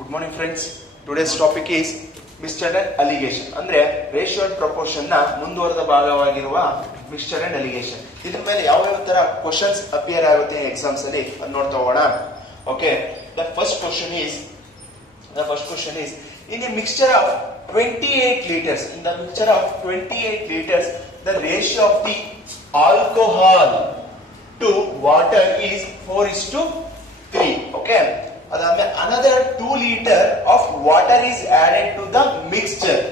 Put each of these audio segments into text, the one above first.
Good morning friends. Today's topic is mixture and alligation. ಅಂದ್ರೆ ratio and proportion ನ ಮುಂದುವರೆದ ಭಾಗವಾಗಿರುವ ಮಿಕ್ಸ್ಚರ್ ಅಂಡ್ ಅಲಿಗೇಷನ್. ಇದ್ರ ಮೇಲೆ ಯಾವ ಯಾವ ತರ ಕ್ವೆಶ್ಚನ್ಸ್ ಅಪಿಯರ್ ಆಗುತ್ತೆ ಎಕ್ಸಾಮ್ಸ್ ಅಲ್ಲಿ ಅದು ನೋಡ್ತಾ ಹೋಗೋಣ. Okay, the first question is in the mixture of 28 liters, the ratio of the alcohol to water is 4:3. Okay, ಅದಾದ್ಮೇಲೆ another 2 liter of water is added to the mixture.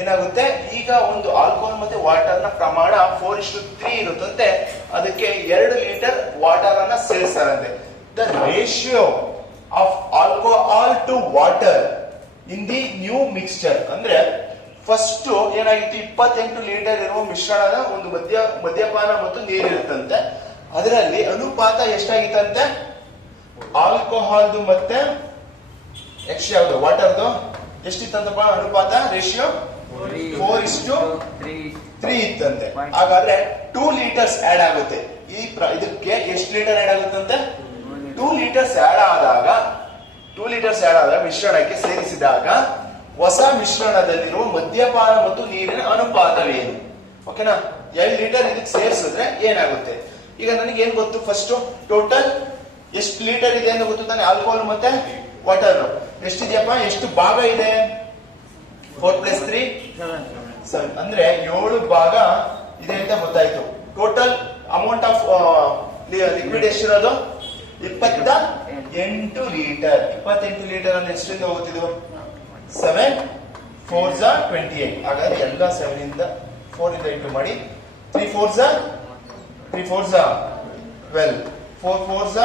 ಏನಾಗುತ್ತೆ, ಈಗ ಒಂದು alcohol ಮತ್ತೆ ವಾಟರ್ ನ ಪ್ರಮಾಣ 4:3 ಇರುತ್ತಂತೆ, ಅದಕ್ಕೆ 2 ಲೀಟರ್ ವಾಟರ್ ಅನ್ನ ಸೇರಿಸ್ತಾರಂತೆ. The ratio of alcohol to water in the new mixture ಅಂದ್ರೆ ಫಸ್ಟ್ ಏನಾಗಿತ್ತು, 28 ಲೀಟರ್ ಇರುವ ಮಿಶ್ರಣದ ಒಂದು ಮದ್ಯಪಾನ ಮತ್ತು ನೀರಿರುತ್ತಂತೆ. ಅದರಲ್ಲಿ ಅನುಪಾತ ಎಷ್ಟಾಗಿತ್ತಂತೆ, ಆಲ್ಕೋಹಾಲ್ದು ಮತ್ತೆ ನೆಕ್ಸ್ಟ್ ಯಾವುದು ವಾಟರ್ದು ಎಷ್ಟಿತ್ತಂತಪ್ಪ ಅನುಪಾತ, ರೇಷಿಯೋ 4:3 ಇತ್ತಂತೆ. ಹಾಗಾದ್ರೆ 2 ಲೀಟರ್ಸ್ ಆಡ್ ಆಗುತ್ತೆ. ಇದಕ್ಕೆ ಎಷ್ಟು ಲೀಟರ್ ಆಡ್ ಆಗುತ್ತಂತೆ, 2 ಲೀಟರ್ಸ್ ಆಡ್ ಆದಾಗ ಮಿಶ್ರಣಕ್ಕೆ ಸೇರಿಸಿದಾಗ ಹೊಸ ಮಿಶ್ರಣದಲ್ಲಿರುವ ಮದ್ಯಪಾನ ಮತ್ತು ನೀರಿನ ಅನುಪಾತವೇನು? ಓಕೆನಾ, 2 ಲೀಟರ್ ಇದಕ್ಕೆ ಸೇರಿಸಿದ್ರೆ ಏನಾಗುತ್ತೆ? ಈಗ ನನಗೆ ಏನ್ ಗೊತ್ತು, ಫಸ್ಟ್ ಟೋಟಲ್ ಎಷ್ಟು ಲೀಟರ್ ಇದೆ ಅಂತ ಗೊತ್ತು ತಾನೆ, ಆಲ್ಕೋಹಾಲ್ ಮತ್ತೆ ವಾಟರ್ ಎಷ್ಟಿದೆಯಪ್ಪ, ಎಷ್ಟು ಭಾಗ ಇದೆ, 4+3 7 ಅಂದ್ರೆ 7 ಭಾಗ ಇದೆ ಅಂತ ಗೊತ್ತಾಯ್ತು. ಟೋಟಲ್ ಅಮೌಂಟ್ ಆಫ್ ಲಿಕ್ವಿಡ್ ಎಷ್ಟಿರೋದು, 28 ಲೀಟರ್. 28 ಲೀಟರ್ ಅಂದ್ರೆ ಎಷ್ಟರಿಂದ ಹೋಗುತ್ತಿದ್ದು, 7 4s 28. ಹಾಗಾದ್ರೆ ಎಲ್ಲ 7 ಇಂದ 4 ಇಂದ ಇಂಟು ಮಾಡಿ, 3 4s 12, 4 4s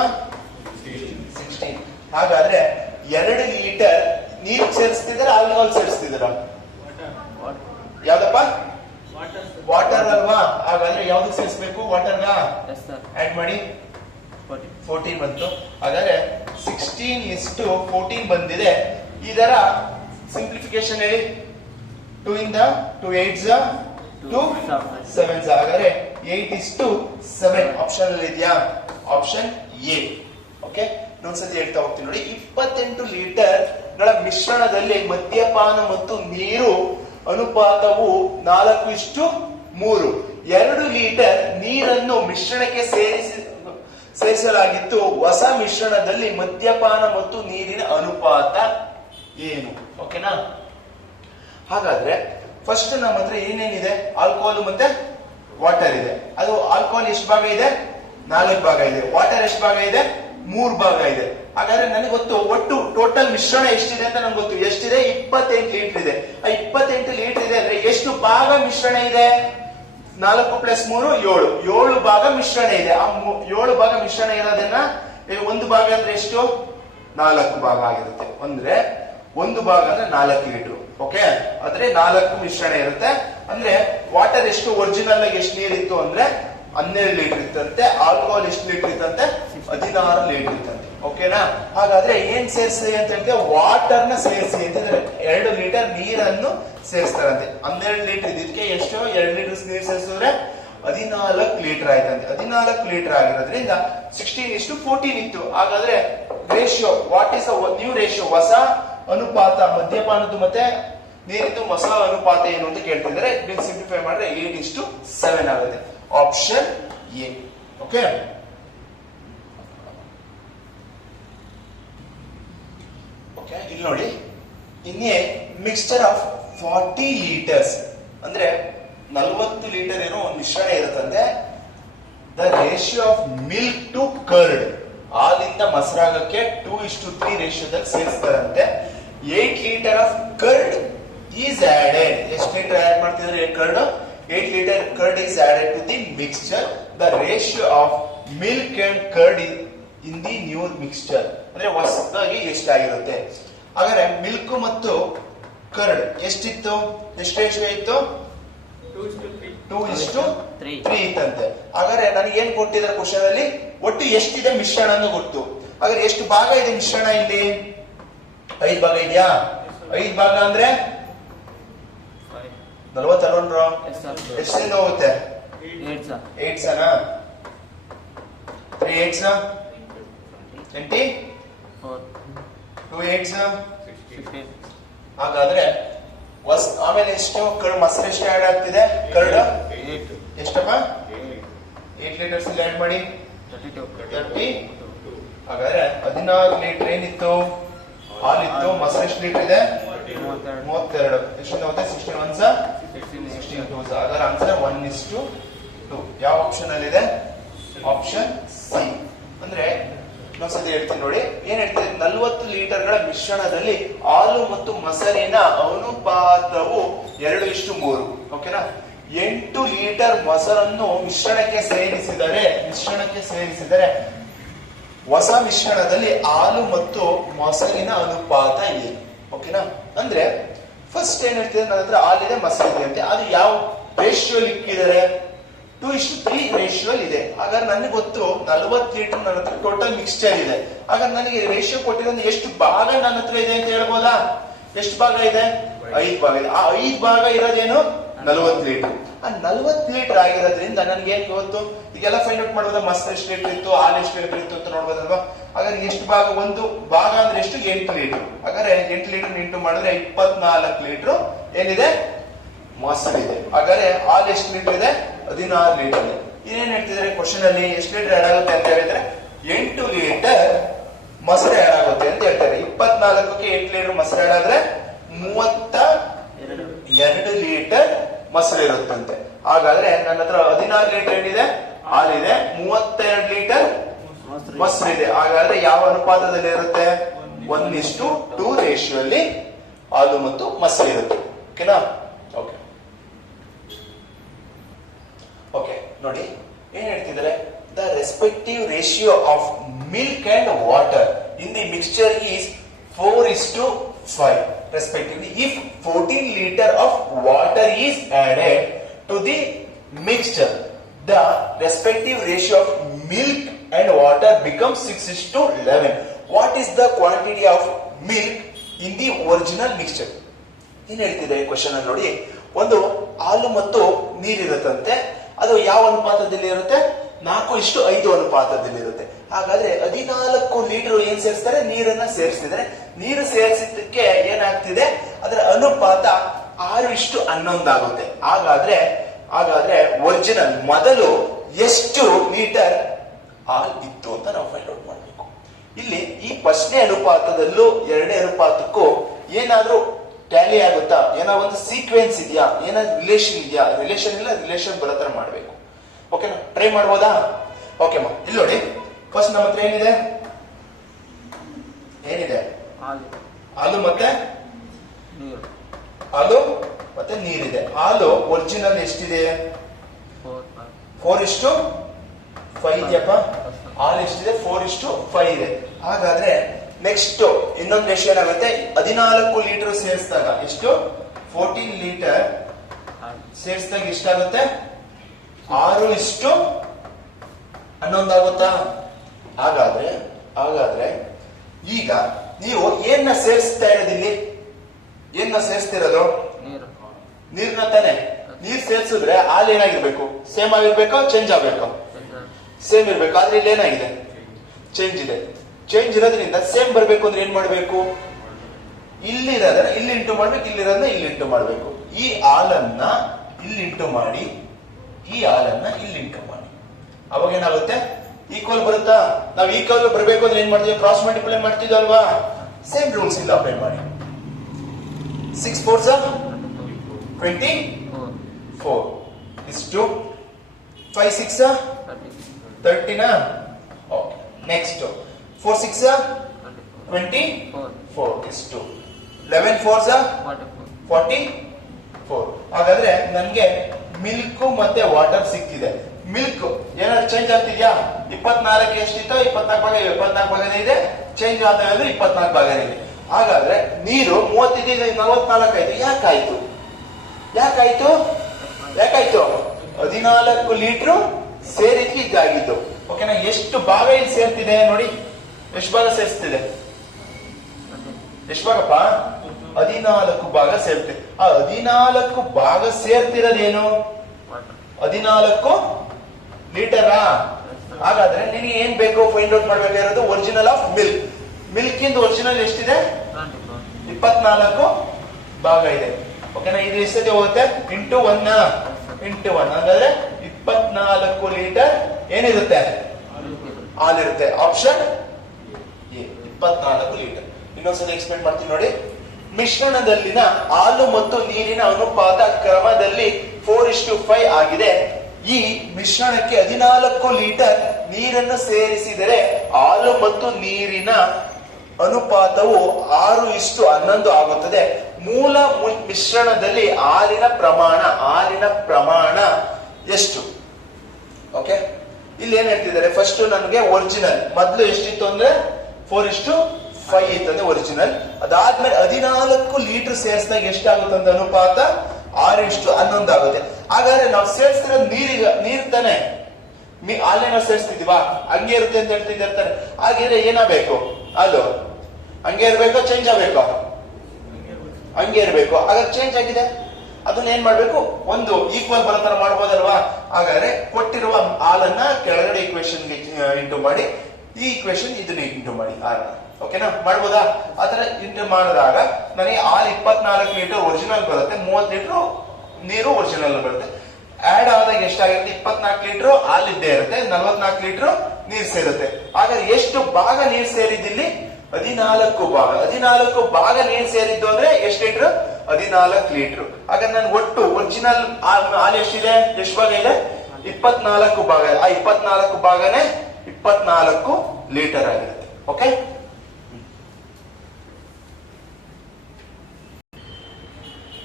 16. ಹಾಗಾದ್ರೆ 2 ಲೀಟರ್ ನೀರು ಸೇರಿಸ್ತಿದಾರ, ಆಲ್ಕೋಹಾಲ್ ಸೇರಿಸ್ತಿದಾರ, ಯಾವ್ದಪ್ಪ ವಾಟರ್ ಅಲ್ವಾ? ಹಾಗಾದ್ರೆ ಯಾವ್ದಕ್ಕೆ ಸೇರಿಸಬೇಕು, ವಾಟರ್ಗ ಆಡ್ ಮಾಡಿ, 14 ಬಂತು. ಹಾಗಾದ್ರೆ 16:14 ಬಂದಿದೆ. ಇದರ ಸಿಂಪ್ಲಿಫಿಕೇಶನ್ ಹೇಳಿ, 2 ಇಂದ 2 8s 2 7s. ಹಾಗಾದ್ರೆ 8:7 ಆಪ್ಷನ್ ಅಲ್ಲಿ ಇದೆಯಾ, ಆಪ್ಷನ್ ಎ. ಓಕೆ, ಇನ್ನೊಂದ್ಸತಿ ಹೇಳ್ತಾ ಹೋಗ್ತೀನಿ ನೋಡಿ. 28 ಲೀಟರ್ ಗಳ ಮಿಶ್ರಣದಲ್ಲಿ ಮದ್ಯಪಾನ ಮತ್ತು ನೀರು ಅನುಪಾತವು 4:3. 2 ಲೀಟರ್ ನೀರನ್ನು ಮಿಶ್ರಣಕ್ಕೆ ಸೇರಿಸಲಾಗಿತ್ತು. ಹೊಸ ಮಿಶ್ರಣದಲ್ಲಿ ಮದ್ಯಪಾನ ಮತ್ತು ನೀರಿನ ಅನುಪಾತ ಏನು? ಓಕೆನಾ, ಹಾಗಾದ್ರೆ ಫಸ್ಟ್ ನಮ್ಮ ಹತ್ರ ಏನೇನಿದೆ, ಆಲ್ಕೋಹಾಲ್ ಮತ್ತೆ ವಾಟರ್ ಇದೆ. ಅದು ಆಲ್ಕೋಹಾಲ್ ಎಷ್ಟು ಭಾಗ ಇದೆ, 4 ಭಾಗ ಇದೆ. ವಾಟರ್ ಎಷ್ಟು ಭಾಗ ಇದೆ, 3 ಭಾಗ ಇದೆ. ಹಾಗಾದ್ರೆ ನನಗೆ ಗೊತ್ತು ಒಟ್ಟು ಟೋಟಲ್ ಮಿಶ್ರಣ ಎಷ್ಟಿದೆ ಅಂತ ನನಗೆ ಗೊತ್ತು. ಎಷ್ಟಿದೆ, 28 ಲೀಟರ್ ಇದೆ. ಆ 28 ಲೀಟರ್ ಇದೆ ಅಂದ್ರೆ ಎಷ್ಟು ಭಾಗ ಮಿಶ್ರಣ ಇದೆ, 4+3 7 ಭಾಗ ಮಿಶ್ರಣ ಇದೆ. ಆ 7 ಭಾಗ ಮಿಶ್ರಣ ಇರೋದನ್ನ ಒಂದು ಭಾಗ ಅಂದ್ರೆ ಎಷ್ಟು, 4 ಭಾಗ ಆಗಿರುತ್ತೆ. ಅಂದ್ರೆ ಒಂದು ಭಾಗ ಅಂದ್ರೆ 4 ಲೀಟರ್. ಓಕೆ, ಆದ್ರೆ 4 ಮಿಶ್ರಣ ಇರುತ್ತೆ. ಅಂದ್ರೆ ವಾಟರ್ ಎಷ್ಟು ಒರಿಜಿನಲ್ ಆಗಿ ಎಷ್ಟು ನೀರಿತ್ತು ಅಂದ್ರೆ 12 ಲೀಟರ್ ಇತ್ತಂತೆ. ಆಲ್ಕೋಹಾಲ್ ಎಷ್ಟು ಲೀಟರ್ ಇತ್ತಂತೆ, 16 ಲೀಟರ್ ಇತ್ತಂತೆ. ಓಕೆನಾ, ಹಾಗಾದ್ರೆ ಏನ್ ಸೇರಿಸಿ ಅಂತ ಹೇಳಿದ್ರೆ ವಾಟರ್ ನ ಸೇರಿಸಿ ಅಂತಂದ್ರೆ 2 ಲೀಟರ್ ನೀರನ್ನು ಸೇರಿಸ್ತಾರಂತೆ. 12 ಲೀಟರ್ ಇದಕ್ಕೆ ಎಷ್ಟು, 2 ಲೀಟರ್ ನೀರು ಸೇರಿಸಿದ್ರೆ 14 ಲೀಟರ್ ಆಯ್ತಂತೆ. 14 ಲೀಟರ್ ಆಗಿರೋದ್ರಿಂದ 16:14 ಇತ್ತು. ಹಾಗಾದ್ರೆ ratio, what is new ratio, ಹೊಸ ಅನುಪಾತ ಮದ್ಯಪಾನದ್ದು ಮತ್ತೆ ನೀರಿದ್ದು ಹೊಸ ಅನುಪಾತ ಏನು ಅಂತ ಕೇಳ್ತಿದ್ದಾರೆ. ಸಿಂಪ್ಲಿಫೈ ಮಾಡಿದ್ರೆ 8:7 ಆಗುತ್ತೆ. Option A. ಓಕೆ, ಇಲ್ಲಿ ನೋಡಿ, ಇನ್ನೇ ಮಿಕ್ಸ್ಚರ್ ಆಫ್ 40 ಲೀಟರ್ಸ್ ಅಂದ್ರೆ 40 ಲೀಟರ್ ಏನೋ ಒಂದು ಮಿಶ್ರಣ ಇರುತ್ತಂತೆ. The ratio of milk to curd, ಹಾಲಿಂದ ಮೊಸರಾಗಕ್ಕೆ 2:3 ರೇಷಿಯೋದಲ್ಲಿ ಸೇರಿಸ್ತಾರಂತೆ. 8 litre of curd is added. ಎಷ್ಟು ಲೀಟರ್ ಆಡ್ ಮಾಡ್ತಿದ್ರೆ curd, 8 liter curd is added to the mixture. The ratio of milk and curd in the new mixture ಅಂದ್ರೆ ಹೊಸದಾಗಿ ಎಷ್ಟಾಗಿರುತ್ತೆ. ಹಾಗಾದ್ರೆ milk ಮತ್ತು ಕರ್ಡ್ ಎಷ್ಟಿತ್ತು, ಎಷ್ಟು ರೇಷಿಯೋ ಇತ್ತು, 2:3 ಇತ್ತಂತೆ. ಹಾಗಾದ್ರೆ ನನಗೆ ಏನ್ ಕೊಟ್ಟಿದ್ದಾರೆ ಕ್ವಶನ್ ಅಲ್ಲಿ, ಒಟ್ಟು ಎಷ್ಟಿದೆ ಮಿಶ್ರಣ ಅಂತ ಗೊತ್ತು. ಹಾಗಾದ್ರೆ ಎಷ್ಟು ಭಾಗ ಇದೆ ಮಿಶ್ರಣ, ಇಲ್ಲಿ 5 ಭಾಗ ಇದೆಯಾ. 5 ಭಾಗ ಅಂದ್ರೆ 40 ಎಷ್ಟಿಂದ ಹೋಗುತ್ತೆ, 8 ಸನ 3 8s 24 2 8s ಹಾಗಾದ್ರೆ ಆಮೇಲೆ ಎಷ್ಟು ಕರ್ಡ್ ಮೊಸರು ಎಷ್ಟು ಆಡ್ ಆಗ್ತಿದೆ ಕರ್ಡ್ ಎಷ್ಟಪ್ಪ 8 ಲೀಟರ್ಸ್ ಇಲ್ಲಿ ಆಡ್ ಮಾಡಿ 30 ಹಾಗಾದ್ರೆ 16 ಲೀಟರ್ ಏನಿತ್ತು ಹಾಲಿತ್ತು ಮೊಸರು ಎಷ್ಟು ಲೀಟರ್ ಇದೆ 32 ಎಷ್ಟು ಆಗುತ್ತೆ 16 1s 16 2s ಹಾಗಾದ್ರೆ ಆನ್ಸರ್ 1:2 ಯಾವ ಆಪ್ಷನ್ ಅಲ್ಲಿ ಇದೆ ಆಪ್ಷನ್ ಸಿ ಅಂದ್ರೆ ಇನ್ನೊಂದ್ಸತಿ ಹೇಳ್ತೀನಿ ನೋಡಿ ಏನ್ ಹೇಳ್ತೀನಿ 40 ಲೀಟರ್ಗಳ ಮಿಶ್ರಣದಲ್ಲಿ ಹಾಲು ಮತ್ತು ಮೊಸರಿನ ಅನುಪಾತವು 2:3 ಓಕೆನಾ 8 ಲೀಟರ್ ಮೊಸರನ್ನು ಮಿಶ್ರಣಕ್ಕೆ ಸೇರಿಸಿದರೆ ಹೊಸ ಮಿಶ್ರಣದಲ್ಲಿ ಹಾಲು ಮತ್ತು ಮೊಸರಿನ ಅನುಪಾತ ಏನು ಓಕೆನಾ ಅಂದ್ರೆ ಫಸ್ಟ್ ಏನ್ ಹೇಳ್ತಿದೆ ನನ್ನ ಹತ್ರ ಹಾಲಿದೆ ಮೊಸರಿದೆ ಅಂತೆ ಅದು ಯಾವ ರೇಷಿಯೋ ಇಕ್ಕಿದ್ದಾರೆ 2:3 ರೇಷಿಯೋ ಇದೆ ಹಾಗಾದ್ರೆ ನನಗೆ ಗೊತ್ತು 40 ಲೀಟರ್ ನನ್ನ ಹತ್ರ ಟೋಟಲ್ ಮಿಕ್ಸ್ಚರ್ ಇದೆ ಹಾಗಾದ್ರೆ ನನಗೆ ರೇಷಿಯೋ ಕೊಟ್ಟಿರೋದು ಎಷ್ಟು ಭಾಗ ನನ್ನ ಹತ್ರ ಇದೆ ಅಂತ ಹೇಳ್ಬೋದಾ ಎಷ್ಟು ಭಾಗ ಇದೆ 5 ಭಾಗ ಇದೆ ಆ 5 ಭಾಗ ಇರೋದೇನು 40 ಲೀಟರ್ ಆ 40 ಲೀಟರ್ ಆಗಿರೋದ್ರಿಂದ ನನಗೆ ಏನ್ ಗೊತ್ತು ಈಗೆಲ್ಲ ಫೈಂಡ್ ಔಟ್ ಮಾಡೋದು ಮೊಸರು ಎಷ್ಟು ಲೀಟರ್ ಇತ್ತು ಹಾಲು ಎಷ್ಟು ಲೀಟರ್ ಇತ್ತು ಅಂತ ನೋಡ್ಬೋದಲ್ವಾ ಹಾಗಾದ್ರೆ ಎಷ್ಟು ಭಾಗ ಒಂದು ಭಾಗ ಅಂದ್ರೆ ಎಷ್ಟು 8 ಲೀಟರ್ ಹಾಗಾದ್ರೆ 8 ಲೀಟರ್ ಇಂಟು ಮಾಡಿದ್ರೆ 24 ಲೀಟರ್ ಏನಿದೆ ಮೊಸರಿದೆ ಹಾಗಾದ್ರೆ ಹಾಲು ಎಷ್ಟು ಲೀಟರ್ ಇದೆ 16 ಲೀಟರ್ ಇದೆ ಏನ್ ಹೇಳ್ತಿದ್ರೆ ಕ್ವಶನ್ ಅಲ್ಲಿ ಎಷ್ಟು ಲೀಟರ್ ಆಡ್ ಆಗುತ್ತೆ ಅಂತ ಹೇಳಿದ್ರೆ 8 ಲೀಟರ್ ಮೊಸರು ಆಡ್ ಆಗುತ್ತೆ ಅಂತ ಹೇಳ್ತಾರೆ 24ಕ್ಕೆ 8 ಲೀಟರ್ ಮೊಸರು ಆಡ್ ಆದ್ರೆ 32 ಲೀಟರ್ ಮೊಸರು ಇರುತ್ತಂತೆ ಹಾಗಾದ್ರೆ ನನ್ನ ಹತ್ರ 16 ಲೀಟರ್ ಏನಿದೆ ಹಾಲಿದೆ 32 ಲೀಟರ್ ಮೊಸರು ಇದೆ ಹಾಗಾದ್ರೆ ಯಾವ ಅನುಪಾತದಲ್ಲಿ ಇರುತ್ತೆ 1:2 ರೇಷಿಯೋ ಅಲ್ಲಿ ಹಾಲು ಮತ್ತು ಮೊಸರು ಇರುತ್ತೆ ಓಕೆನಾ ಓಕೆ ಓಕೆ ನೋಡಿ ಏನ್ ಹೇಳ್ತಿದ್ದಾರೆ the respective ratio of milk and water in the mixture is 4:5 respectively if 14 liter of water is added to the mixture the respective ratio of milk and water becomes 6:11 what is the quantity of milk in the original mixture ಏನ್ ಹೇಳ್ತಿದೆ question ಅಲ್ಲಿ ನೋಡಿ ಒಂದು ಹಾಲು ಮತ್ತು ನೀರಿರುತ್ತಂತೆ ಅದು ಯಾವ ಅನುಪಾತದಲ್ಲಿ ಇರುತ್ತೆ 4:5 ಅನುಪಾತದಲ್ಲಿ ಇರುತ್ತೆ ಹಾಗಾದ್ರೆ 14 ಲೀಟರ್ ಏನ್ ಸೇರಿಸ್ತಾರೆ ನೀರನ್ನ ಸೇರಿಸಿದ್ರೆ ನೀರು ಸೇರಿಸಿದ್ದಕ್ಕೆ ಏನಾಗ್ತಿದೆ ಅದರ ಅನುಪಾತ 6:11 ಆಗುತ್ತೆ ಹಾಗಾದ್ರೆ ಒರಿಜಿನಲ್ ಮೊದಲು ಎಷ್ಟು ಲೀಟರ್ ಹಾಲ್ ಇತ್ತು ಅಂತ ನಾವು ಫೈಂಡ್ ಔಟ್ ಮಾಡಬೇಕು ಇಲ್ಲಿ ಈ ಫಸ್ಟ್ನೇ ಅನುಪಾತದಲ್ಲೂ ಎರಡನೇ ಅನುಪಾತಕ್ಕೂ ಏನಾದ್ರೂ ಟ್ಯಾಲಿ ಆಗುತ್ತಾ ಏನೋ ಒಂದು ಸೀಕ್ವೆನ್ಸ್ ಇದೆಯಾ ಏನಾದ್ರು ರಿಲೇಷನ್ ಇದೆಯಾ ರಿಲೇಷನ್ ಇಲ್ಲ ರಿಲೇಷನ್ ಬರೋ ತರ ಮಾಡ್ಬೇಕು ಓಕೆನಾ ಟ್ರೈ ಮಾಡ್ಬೋದಾ ಓಕೆ ಇಲ್ಲಿ ನೋಡಿ ಫಸ್ಟ್ ನಮ್ಮ ಹತ್ರ ಏನಿದೆ ಹಾಲು ಮತ್ತೆ ನೀರಿದೆ ಹಾಲು ಒರಿಜಿನಲ್ ಎಷ್ಟಿದೆ 4:5 ಇದೆಯಪ್ಪ ಹಾಲು ಎಷ್ಟಿದೆ 4:5 ಇದೆ ಹಾಗಾದ್ರೆ ನೆಕ್ಸ್ಟ್ ಇನ್ನೊಂದು ರೇಷಿಯೋ ಏನಾಗುತ್ತೆ 14 ಲೀಟರ್ ಸೇರಿಸಿದಾಗ ಎಷ್ಟು 14 ಲೀಟರ್ ಸೇರಿಸಿದಾಗ ಎಷ್ಟಾಗುತ್ತೆ 6:11 ಆಗುತ್ತಾ ಹಾಗಾದ್ರೆ ಈಗ ನೀವು ಏನ್ನ ಸೇರಿಸ್ತಾ ಇರೋದಿಲ್ಲಿ ಏನ್ನ ಸೇರಿಸ್ತಿರೋದು ನೀರ್ನ ತಾನೆ ನೀರ್ ಸೇರಿಸಿದ್ರೆ ಹಾಲು ಏನಾಗಿರ್ಬೇಕು ಸೇಮ್ ಆಗಿರ್ಬೇಕು ಚೇಂಜ್ ಆಗ್ಬೇಕು ಸೇಮ್ ಇರ್ಬೇಕು ಆದ್ರೆ ಇಲ್ಲಿ ಏನಾಗಿದೆ ಚೇಂಜ್ ಇದೆ ಚೇಂಜ್ ಇರೋದ್ರಿಂದ ಸೇಮ್ ಬರ್ಬೇಕು ಅಂದ್ರೆ ಏನ್ ಮಾಡ್ಬೇಕು ಇಲ್ಲಿರೋದನ್ನ ಇಲ್ಲಿ ಇಂಟು ಮಾಡ್ಬೇಕು ಇಲ್ಲಿರೋದನ್ನ ಇಲ್ಲಿ ಇಂಟು ಮಾಡ್ಬೇಕು ಈ ಹಾಲನ್ನ ಇಲ್ಲಿ ಇಂಟು ಮಾಡಿ ಈ ಹಾಲನ್ನ ಇಲ್ಲಿ ಇಂಟು ಮಾಡಿ ಅವಾಗ ಏನಾಗುತ್ತೆ ಈಕ್ವಲ್ ಬರುತ್ತಾ ನಾವು ಈಕ್ವಲ್ ಬರಬೇಕು ಅಂದ್ರೆ ಏನ್ ಮಾಡ್ತೀವಿ ಕ್ರಾಸ್ ಮಲ್ಟಿಪ್ಲೈ ಮಾಡ್ತಿದ್ವಿ ಅಲ್ವಾ ಸೇಮ್ ರೂಲ್ಸ್ ಇಲ್ಲ ಅಪ್ಲೈ ಮಾಡಿ 6 4s 24 is 2 5 6 13 okay next 4 6 24 is 2 11 4s 44 ಹಾಗಾದ್ರೆ ನನ್ಗೆ ಮಿಲ್ಕ್ ಮತ್ತೆ ವಾಟರ್ ಸಿಕ್ಕಿದೆ ಮಿಲ್ಕ್ ಏನಾದ್ರು ಚೇಂಜ್ ಆಗ್ತಿದ್ಯಾ 24 ಎಷ್ಟಿತ್ತು 24 ಭಾಗನೇ ಇದೆ ಚೇಂಜ್ ಆದ್ರೆ 24 ಭಾಗನೇ ಇದೆ ಹಾಗಾದ್ರೆ ನೀರು 35 44 ಆಯ್ತು ಯಾಕಾಯ್ತು 14 ಲೀಟರ್ ಸೇರಿಕೆ ಇದಾಗಿತ್ತು ಓಕೆನಾ ಎಷ್ಟು ಭಾಗ ಇಲ್ಲಿ ಸೇರ್ತಿದೆ ನೋಡಿ ಎಷ್ಟು ಭಾಗ ಸೇರಿಸ್ತಿದೆ ಎಷ್ಟು ಭಾಗಪ್ಪ 14 ಭಾಗ ಸೇರ್ತಿದೆ ಆ 14 ಭಾಗ ಸೇರ್ತಿರೋದೇನು 14 ಲೀಟರಾ ಹಾಗಾದ್ರೆ ನಿನಗೆ ಏನ್ ಬೇಕು ಫೈಂಡ್ ಔಟ್ ಮಾಡ್ಬೇಕಾಗಿರೋದು ಒರಿಜಿನಲ್ ಆಫ್ ಮಿಲ್ಕ್ ಇಂದ ಒರಿಜಿನಲ್ ಎಷ್ಟಿದೆ? 24 ಭಾಗ ಇದೆ. ಓಕೆನಾ? ಇದು ಎಷ್ಟೇ ಹೋಗುತ್ತೆ? ಇಂಟು 1 ಹಾಗಾದ್ರೆ 24 ಲೀಟರ್ ಏನಿರುತ್ತೆ? ಹಾಲಿರುತ್ತೆ. Option A 24 litre. ಇನ್ನೊಂದ್ಸಲ ಎಕ್ಸ್ಪ್ಲೇನ್ ಮಾಡ್ತೀನಿ ನೋಡಿ. ಮಿಶ್ರಣದಲ್ಲಿನ ಹಾಲು ಮತ್ತು ನೀರಿನ ಅನುಪಾತ ಕ್ರಮದಲ್ಲಿ 4:5 ಆಗಿದೆ. ಈ ಮಿಶ್ರಣಕ್ಕೆ 14 ಲೀಟರ್ ನೀರನ್ನು ಸೇರಿಸಿದರೆ ಹಾಲು ಮತ್ತು ನೀರಿನ ಅನುಪಾತವು 6:11 ಆಗುತ್ತದೆ. ಮೂಲ ಮಿಶ್ರಣದಲ್ಲಿ ಹಾಲಿನ ಪ್ರಮಾಣ ಎಷ್ಟು? ಓಕೆ, ಇಲ್ಲಿ ಏನ್ ಹೇಳ್ತಿದ್ದಾರೆ? ಫಸ್ಟ್ ನನಗೆ ಒರಿಜಿನಲ್ ಮೊದಲು ಎಷ್ಟಿತ್ತು ಅಂದ್ರೆ 4:5 ಇತ್ತಂದ್ರೆ ಒರಿಜಿನಲ್. ಅದಾದ್ಮೇಲೆ 14 ಲೀಟರ್ ಸೇರಿಸಿದಾಗ ಎಷ್ಟಾಗುತ್ತೆ ಅಂತ ಅನುಪಾತ 6:11 ಆಗುತ್ತೆ. ಹಾಗಾದ್ರೆ ನಾವು ಸೇರಿಸ್ತಿರೋ ನೀರ್ ತಾನೆ, ಹಾಲೇನ ಸೇರಿಸ್ತಿದೀವಾ? ಹಂಗೆ ಇರುತ್ತೆ ಅಂತ ಹೇಳ್ತಿದ್ದಾರೆ. ಹಾಗಿದ್ರೆ ಏನಾಗಬೇಕು? ಹಾಲು ಹಂಗೆ ಇರ್ಬೇಕು, ಚೇಂಜ್ ಆಗ್ಬೇಕು? ಹಂಗೆ ಇರ್ಬೇಕು. ಹಾಗಾದ್ರೆ ಚೇಂಜ್ ಆಗಿದೆ, ಅದನ್ನ ಏನ್ ಮಾಡ್ಬೇಕು? ಒಂದು ಈಕ್ವಲ್ ಬರೋ ತರ ಮಾಡ್ಬೋದಲ್ವಾ? ಹಾಗಾದ್ರೆ ಕೊಟ್ಟಿರುವ ಹಾಲನ್ನ ಕೆಳಗಡೆ ಈಕ್ವೇಶನ್ ಇಂಟು ಮಾಡಿ, ಈ ಈಕ್ವೇಶನ್ ಇದನ್ನ ಇಂಟು ಮಾಡಿ ಹಾಲನ್ನ. ಓಕೆನಾ? ಮಾಡ್ಬೋದಾ? ಆತರ ಇಂಟು ಮಾಡಿದಾಗ ನನಗೆ ಹಾಲು 24 ಲೀಟರ್ ಒರಿಜಿನಲ್ ಬರುತ್ತೆ, 30 ಲೀಟರ್ ನೀರು ಒರಿಜಿನಲ್ ಬರುತ್ತೆ. ಆಡ್ ಆದಾಗ ಎಷ್ಟಾಗಿರುತ್ತೆ? 24 ಲೀಟರ್ ಹಾಲು ಇದ್ದೇ ಇರುತ್ತೆ, 44 ಲೀಟರ್ ನೀರ್ ಸೇರುತ್ತೆ. ಹಾಗಾದ್ರೆ ಎಷ್ಟು ಭಾಗ ನೀರ್ ಸೇರಿದ್ದಿಲ್ಲಿ? 14 ಭಾಗ. 14 ಭಾಗ ನೀರ್ ಸೇರಿದ್ದು ಅಂದ್ರೆ ಎಷ್ಟು ಲೀಟರ್? 14 ಲೀಟರ್. ಹಾಗಾದ್ರೆ ನನ್ ಒಟ್ಟು ಒರಿಜಿನಲ್ ಹಾಲು ಎಷ್ಟಿದೆ? ಎಷ್ಟು ಭಾಗ ಇದೆ? 24 ಭಾಗ. ಆ 24 ಭಾಗನೇ 24 ಲೀಟರ್ ಆಗಿರುತ್ತೆ. ಓಕೆ,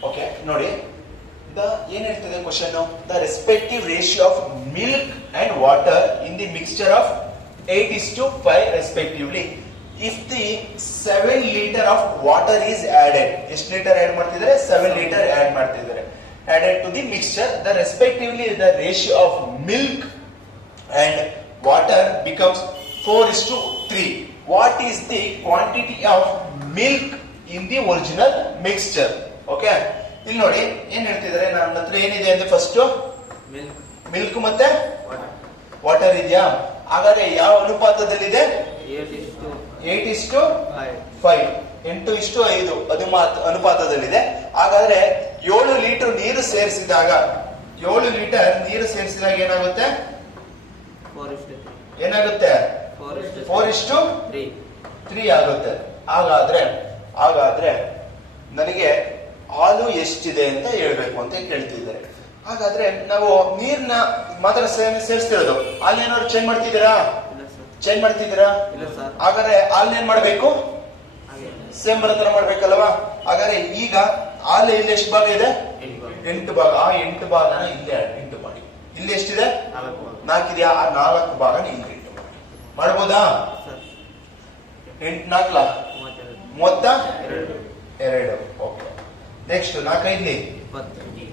ಓಕೆ ನೋಡಿ, ಏನ್ ಹೇಳ್ತದೆ question? The respective ratio of milk and water in the mixture of 8:5 respectively. If the 7 litre of water is added, ಎಷ್ಟು ಲೀಟರ್ ಆಡ್ ಮಾಡ್ತಿದ್ದಾರೆ? 7 ಲೀಟರ್ ಆಡ್ ಮಾಡ್ತಿದ್ದಾರೆ. Added to the mixture, the respectively the ratio of milk and water becomes 4:3. What is the quantity of milk in the original mixture? Okay, ಇಲ್ಲಿ ನೋಡಿ ಏನ್ ಹೇಳ್ತಿದ್ದಾರೆ. ನನ್ನ ಹತ್ರ ಏನಿದೆ ಅಂದ್ರೆ ಫಸ್ಟ್ ಮಿಲ್ಕ್ ಮತ್ತೆ ವಾಟರ್ ಇದೆಯಾ? ಹಾಗಾದ್ರೆ ಯಾವ ಅನುಪಾತದಲ್ಲಿದೆ? 8:5 8:5 ಅನುಪಾತದಲ್ಲಿದೆ. ಹಾಗಾದ್ರೆ 7 ಲೀಟರ್ ನೀರು ಸೇರಿಸಿದಾಗ ಏನಾಗುತ್ತೆ? 4:3 ಆಗುತ್ತೆ. ಹಾಗಾದ್ರೆ ನನಗೆ ಹಾಲು ಎಷ್ಟಿದೆ ಅಂತ ಹೇಳ್ಬೇಕು ಅಂತ ಕೇಳ್ತಿದ್ದಾರೆ. ಹಾಗಾದ್ರೆ ನಾವು ನೀರ್ನ ಮಾತ್ರ ಸೇರಿಸ್ತಿರೋದು, ಹಾಲು ಏನಾದ್ರು ಚೇಂಜ್ ಮಾಡ್ತಿದ್ದೀರಾ? ಹಾಗಾದ್ರೆ ಹಾಲ್ ಏನ್ ಮಾಡ್ಬೇಕು? ಸೇಮ್ ಬರೋ ತರ ಮಾಡ್ಬೇಕಲ್ವಾ? ಹಾಗಾದ್ರೆ ಈಗ ಹಾಲು ಇಲ್ಲಿ ಎಷ್ಟು ಭಾಗ ಇದೆ? 8 ಭಾಗ. ಆ 8 ಭಾಗನ ಇಲ್ಲೇ ಇಂಟು ಮಾಡಿ. ಇಲ್ಲಿ ಎಷ್ಟಿದೆ? 4 ಇದೆಯಾ? ಆ 4 ಭಾಗನ ಇಲ್ಲಿ ಇಂಟು ಮಾಡಿ. ಮಾಡ್ಬೋದಾ? 8 4 32. Okay, next 4 5 20.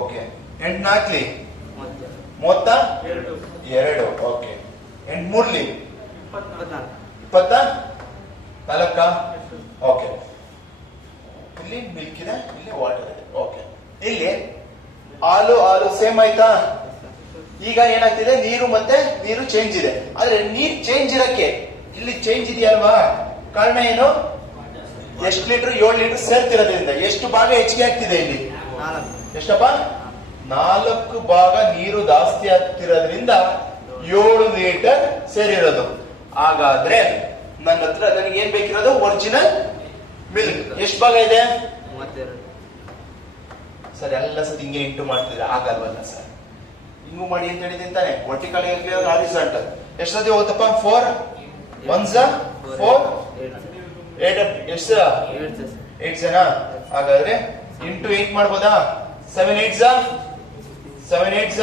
Okay, 8 4 32. Okay, 8 3 24. Okay, ಇಲ್ಲಿ ಮಿಲ್ಕ್ ಇದೆ, ಇಲ್ಲಿ ವಾಟರ್ ಇದೆ. ಓಕೆ, ಇಲ್ಲಿ ಹಾಲು ಸೇಮ್ ಆಯ್ತಾ? ಈಗ ಏನಾಗ್ತಿದೆ? ನೀರು ಚೇಂಜ್ ಇದೆ. ಆದ್ರೆ ನೀರ್ ಚೇಂಜ್ ಇರಕ್ಕೆ ಇಲ್ಲಿ ಚೇಂಜ್ ಇದೆಯಲ್ವಾ? ಕಾರಣ ಏನು? ಎಷ್ಟು ಲೀಟರ್? 7 ಲೀಟರ್ ಸೇರ್ತಿರೋದ್ರಿಂದ ಎಷ್ಟು ಭಾಗ ಹೆಚ್ಚಿಗೆ ಆಗ್ತಿದೆ? ಇಲ್ಲಿ ಎಷ್ಟಪ್ಪ? 4 ಭಾಗ ನೀರು ಜಾಸ್ತಿ ಆಗ್ತಿರೋದ್ರಿಂದ 7 ಲೀಟರ್ ಸೇರಿರೋದು. ಹಾಗಾದ್ರೆ ನನ್ನ ಹತ್ರ ನನಗೆ ಏನ್ ಬೇಕಿರೋದು? ಒರಿಜಿನಲ್ ಮಿಲ್ಕ್ ಎಷ್ಟು ಭಾಗ ಇದೆ? 32. ಸರ್ ಎಲ್ಲ ಸತಿ ಹಿಂಗೆ ಇಂಟು ಮಾಡ್ತಿದ್ರೆ ಆಗಲ್ವಲ್ಲ ಸರ್? ಹಿಂಗು ಮಾಡಿ ಅಂತ ಹೇಳಿದ್ದೀನಿ ತಾನೆ. ವರ್ಟಿಕಲ್ ಹಾರಿಜಾಂಟಲ್ ಎಷ್ಟು ಸತಿ ಹೋಗುತ್ತಪ್ಪ? 4 1s 4 8 ಎಷ್ಟು? 8 ಜನ. ಹಾಗಾದ್ರೆ ಇಂಟು 8 ಮಾಡ್ಬೋದಾ? 7 8s 7 8s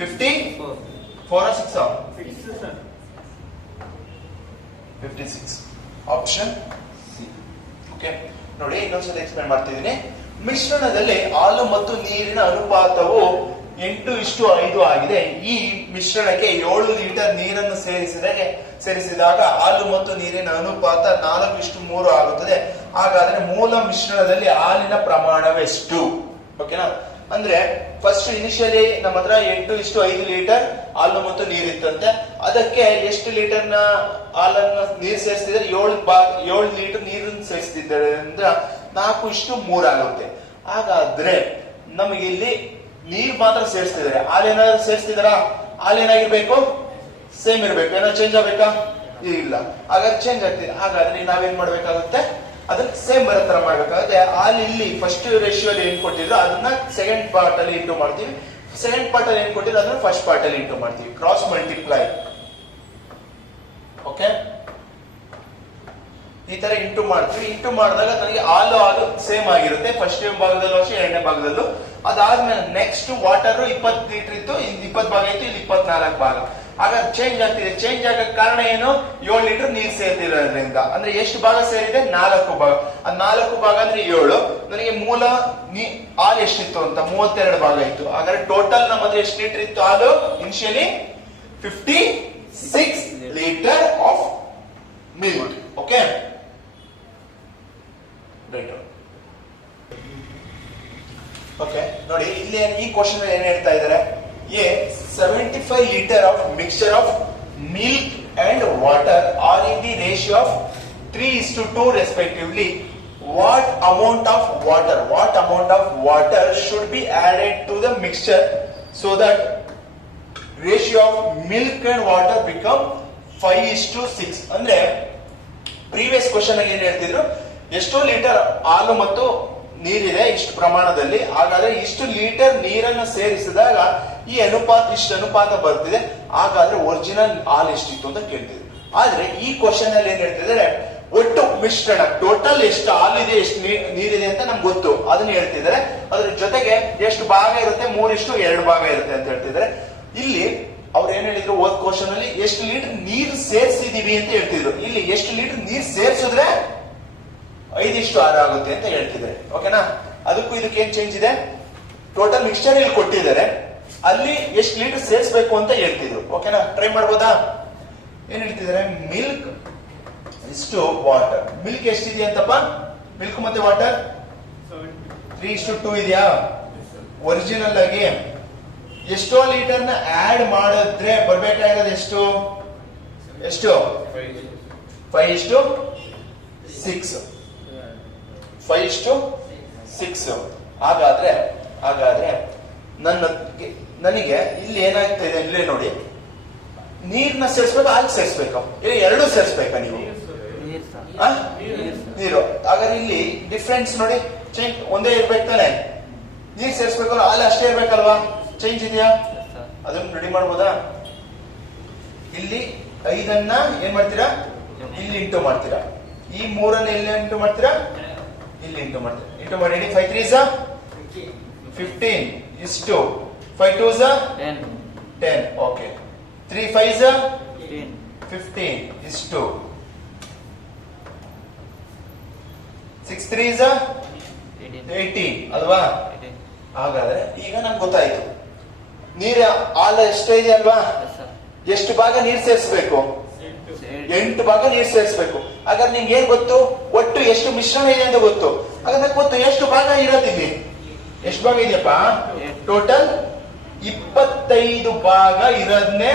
50 4 6 56. Option C. Okay, ನೋಡಿ ಇನ್ನೊಂದ್ಸಲ ಎಕ್ಸ್ಪ್ಲೇನ್ ಮಾಡ್ತಿದ್ದೀನಿ. ಮಿಶ್ರಣದಲ್ಲಿ ಹಾಲು ಮತ್ತು ನೀರಿನ ಅನುಪಾತವು 8:5 ಆಗಿದೆ. ಈ ಮಿಶ್ರಣಕ್ಕೆ 7 ಲೀಟರ್ ನೀರನ್ನು ಸೇರಿಸಿದಾಗ ಹಾಲು ಮತ್ತು ನೀರಿನ ಅನುಪಾತ 4:3 ಆಗುತ್ತದೆ. ಹಾಗಾದ್ರೆ ಮೂಲ ಮಿಶ್ರಣದಲ್ಲಿ ಹಾಲಿನ ಪ್ರಮಾಣವೆಷ್ಟು? ಓಕೆನಾ? ಅಂದ್ರೆ ಫಸ್ಟ್ ಇನಿಷಿಯಲಿ ನಮ್ಮ ಹತ್ರ 8:5 ಲೀಟರ್ ಹಾಲು ಮತ್ತು ನೀರಿತ್ತಂತೆ. ಅದಕ್ಕೆ ಎಷ್ಟು ಲೀಟರ್ನ ಹಾಲನ್ನ ನೀರು ಸೇರಿಸ್ತಿದ್ರೆ 7 ಲೀಟರ್ ನೀರನ್ನು ಸೇರಿಸ್ತಿದ್ದಾರೆ ಅಂದ್ರೆ 4:3 ಆಗುತ್ತೆ. ಹಾಗಾದ್ರೆ ನಮಗೆ ಇಲ್ಲಿ ನೀರ್ ಮಾತ್ರ ಸೇರಿಸ್ತಿದ್ದಾರೆ, ಹಾಲೇನಾದ್ರು ಸೇರಿಸ್ತಿದಾರ? ಹಾಲೇನಾಗಿರ್ಬೇಕು? ಸೇಮ್ ಇರ್ಬೇಕು. ಏನೋ ಚೇಂಜ್ ಆಗ್ಬೇಕಾ? ಇಲ್ಲ. ಹಾಗಾದ್ರೆ ಚೇಂಜ್ ಆಗ್ತಿದೆ. ಹಾಗಾದ್ರೆ ನಾವೇನ್ ಮಾಡ್ಬೇಕಾಗುತ್ತೆ? ಅದನ್ನ ಸೇಮ್ ಬರೋ ತರ ಮಾಡ್ಬೇಕಾಗುತ್ತೆ. ಹಾಲು ಇಲ್ಲಿ ಫಸ್ಟ್ ರೇಷಿಯೋ ಅಲ್ಲಿ ಏನ್ ಕೊಟ್ಟಿದ್ರು ಅದನ್ನ ಸೆಕೆಂಡ್ ಪಾರ್ಟ್ ಅಲ್ಲಿ ಇಂಟು ಮಾಡ್ತೀವಿ, ಸೆಕೆಂಡ್ ಪಾರ್ಟ್ ಅಲ್ಲಿ ಏನ್ ಕೊಟ್ಟಿದ್ರು ಅದನ್ನ ಫಸ್ಟ್ ಪಾರ್ಟ್ ಅಲ್ಲಿ ಇಂಟು ಮಾಡ್ತೀವಿ. Cross multiply. ಓಕೆ, ಈ ತರ ಇಂಟು ಮಾಡ್ತೀವಿ. ಇಂಟು ಮಾಡಿದಾಗ ನನಗೆ ಹಾಲು ಸೇಮ್ ಆಗಿರುತ್ತೆ, ಫಸ್ಟ್ ಭಾಗದಲ್ಲೂ ಅಷ್ಟೇ, ಎರಡನೇ ಭಾಗದಲ್ಲೂ. ಅದಾದ್ಮೇಲೆ ನೆಕ್ಸ್ಟ್ ವಾಟರ್ 20 ಲೀಟರ್ ಇತ್ತು, 20 ಭಾಗ ಇತ್ತು, ಇಲ್ಲಿ 24 ಭಾಗ. ಹಾಗಾದ್ರೆ ಚೇಂಜ್ ಆಗ್ತಿದೆ. ಚೇಂಜ್ ಆಗಕ್ಕೆ ಕಾರಣ ಏನು? 7 ಲೀಟರ್ ನೀರು ಸೇರ್ತಿರೋದ್ರಿಂದ. ಅಂದ್ರೆ ಎಷ್ಟು ಭಾಗ ಸೇರಿದೆ? 4 ಭಾಗ. ಆ 4 ಭಾಗ ಅಂದ್ರೆ 7. ನನಗೆ ಮೂಲ ಹಾಲು ಎಷ್ಟಿತ್ತು ಅಂತ 32 ಭಾಗ ಇತ್ತು. ಹಾಗಾದ್ರೆ ಟೋಟಲ್ ನಮ್ಮ ಹತ್ರ ಎಷ್ಟು ಲೀಟರ್ ಇತ್ತು ಹಾಲು? Initially 56 litre of milk. Okay, okay ನೋಡಿ ಇಲ್ಲಿ ಈ ಕ್ವಶನ್ ಏನ್ ಹೇಳ್ತಾ ಇದ್ದಾರೆ? 75 litre of mixture of milk and water are in the ratio of 3:2 respectively. What amount of water should be added to the mixture so that ratio of milk and water become 5:6? ಅಂದ್ರೆ previous question ಆಗಿ ಏನ್ ಹೇಳ್ತಿದ್ರು? ಎಷ್ಟು litre ಹಾಲು ಮತ್ತು ನೀರಿದೆ ಇಷ್ಟು ಪ್ರಮಾಣದಲ್ಲಿ, ಹಾಗಾದ್ರೆ ಇಷ್ಟು ಲೀಟರ್ ನೀರನ್ನು ಸೇರಿಸಿದಾಗ ಈ ಇಷ್ಟು ಅನುಪಾತ ಬರ್ತಿದೆ. ಹಾಗಾದ್ರೆ ಒರಿಜಿನಲ್ ಹಾಲು ಎಷ್ಟಿತ್ತು ಅಂತ ಕೇಳ್ತಿದ್ರು. ಆದ್ರೆ ಈ ಕ್ವಶನ್ ಅಲ್ಲಿ ಏನ್ ಹೇಳ್ತಿದ್ದಾರೆ? ಒಟ್ಟು ಮಿಶ್ರಣ, ಟೋಟಲ್ ಎಷ್ಟು ಹಾಲಿದೆ ಎಷ್ಟು ನೀರಿದೆ ಅಂತ ನಮ್ಗೆ ಗೊತ್ತು, ಅದನ್ನ ಹೇಳ್ತಿದ್ದಾರೆ. ಅದ್ರ ಜೊತೆಗೆ ಎಷ್ಟು ಭಾಗ ಇರುತ್ತೆ? 3:2 ಭಾಗ ಇರುತ್ತೆ ಅಂತ ಹೇಳ್ತಿದ್ದಾರೆ. ಇಲ್ಲಿ ಅವ್ರು ಏನ್ ಹೇಳಿದ್ರು? ಓದ್ ಕ್ವಶನ್ ಅಲ್ಲಿ ಎಷ್ಟು ಲೀಟರ್ ನೀರು ಸೇರಿಸಿದೀವಿ ಅಂತ ಹೇಳ್ತಿದ್ರು. ಇಲ್ಲಿ ಎಷ್ಟು ಲೀಟರ್ ನೀರು ಸೇರಿಸಿದ್ರೆ 5:6 ಆಗುತ್ತೆ ಅಂತ ಹೇಳ್ತಿದ್ದಾರೆ. ಓಕೆನಾ? ಅದಕ್ಕೂ ಇದಕ್ಕೆ ಏನ್ ಚೇಂಜ್ ಇದೆ? ಟೋಟಲ್ ಮಿಕ್ಸ್ಚರ್ ಇಲ್ಲಿ ಕೊಟ್ಟಿದ್ದಾರೆ, ಅಲ್ಲಿ ಎಷ್ಟು ಲೀಟರ್ ಸೇರಿಸಬೇಕು ಅಂತ ಹೇಳ್ತಿದ್ರು. ಓಕೆನಾ? ಟ್ರೈ ಮಾಡ್ಬೋದಾ? ಏನ್ ಹೇಳ್ತಿದ್ದಾರೆ? ಮಿಲ್ಕ್ ಇಷ್ಟು ವಾಟರ್. ಮಿಲ್ಕ್ ಎಷ್ಟಿದೆಯಂತಪ್ಪ? ಮಿಲ್ಕ್ ಮತ್ತೆ ವಾಟರ್ 3:2 ಇದೆಯಾ? ಒರಿಜಿನಲ್ ಆಗಿ ಎಷ್ಟೋ ಲೀಟರ್ ನ ಆಡ್ ಮಾಡಿದ್ರೆ ಬರ್ಬೇಕಾಗಿರೋದು ಎಷ್ಟು? 5:6. 5:6. ಹಾಗಾದ್ರೆ ನನಗೆ ಇಲ್ಲಿ ಏನಾಗ್ತಾ ಇದೆ? ಇಲ್ಲೇ ನೋಡಿ, ನೀರ್ನ ಸೇರಿಸ್ಬೇಕು, ಹಾಲು ಸೇರಿಸ್ಬೇಕು, ಇಲ್ಲಿ ಎರಡೂ ಸೇರಿಸ್ಬೇಕಾ ನೀವು? ನೀರು. ಹಾಗಾದ್ರೆ ಇಲ್ಲಿ ಡಿಫ್ರೆನ್ಸ್ ನೋಡಿ, ಚೇಂಜ್ ಒಂದೇ ಇರ್ಬೇಕು ತಾನೆ? ನೀರ್ ಸೇರಿಸ್ಬೇಕು, ಹಾಲು ಅಷ್ಟೇ ಇರ್ಬೇಕಲ್ವಾ? ಚೇಂಜ್ ಇದೆಯಾ? ಅದನ್ನ ರೆಡಿ ಮಾಡ್ಬೋದಾ? ಇಲ್ಲಿ 5ಅನ್ನ ಏನ್ ಮಾಡ್ತೀರಾ? ಇಲ್ಲಿ ಇಂಟು ಮಾಡ್ತೀರಾ. ಈ 3ಅನ್ನ ಎಲ್ಲಿ ಇಂಟು ಮಾಡ್ತೀರಾ? ಇಲ್ಲಿ ಇಂಟು ಮಾಡ್ತೀರಾ. ಇಂಟು ಮಾಡಿ. 5 3s 15 ಇಷ್ಟು 5 2s 10. ಓಕೆ. 3 5s 15 ಇಷ್ಟು 6 3s 18 ಅಲ್ವಾ? ಹಾಗಾದ್ರೆ ಈಗ ನಮ್ಗೆ ಗೊತ್ತಾಯ್ತು ನೀರ ಹಾಲು ಎಷ್ಟೇ ಇದೆ ಅಲ್ವಾ? ಎಷ್ಟು ಭಾಗ ನೀರು ಸೇರಿಸಬೇಕು? 8 ಭಾಗ ನೀರು ಸೇರಿಸಬೇಕು. ಹಾಗಾದ್ರೆ ನಿಮ್ಗೆ ಏನ್ ಗೊತ್ತು? ಒಟ್ಟು ಎಷ್ಟು ಮಿಶ್ರಣ ಇದೆ ಅಂತ ಗೊತ್ತು. ಹಾಗಾದ್ರೆ ಗೊತ್ತು ಎಷ್ಟು ಭಾಗ ಇರೋದಿಲ್ಲಿ? ಎಷ್ಟು ಭಾಗ ಇದೆಯಪ್ಪ? ಟೋಟಲ್ 25 ಭಾಗ ಇರೋದನ್ನೇ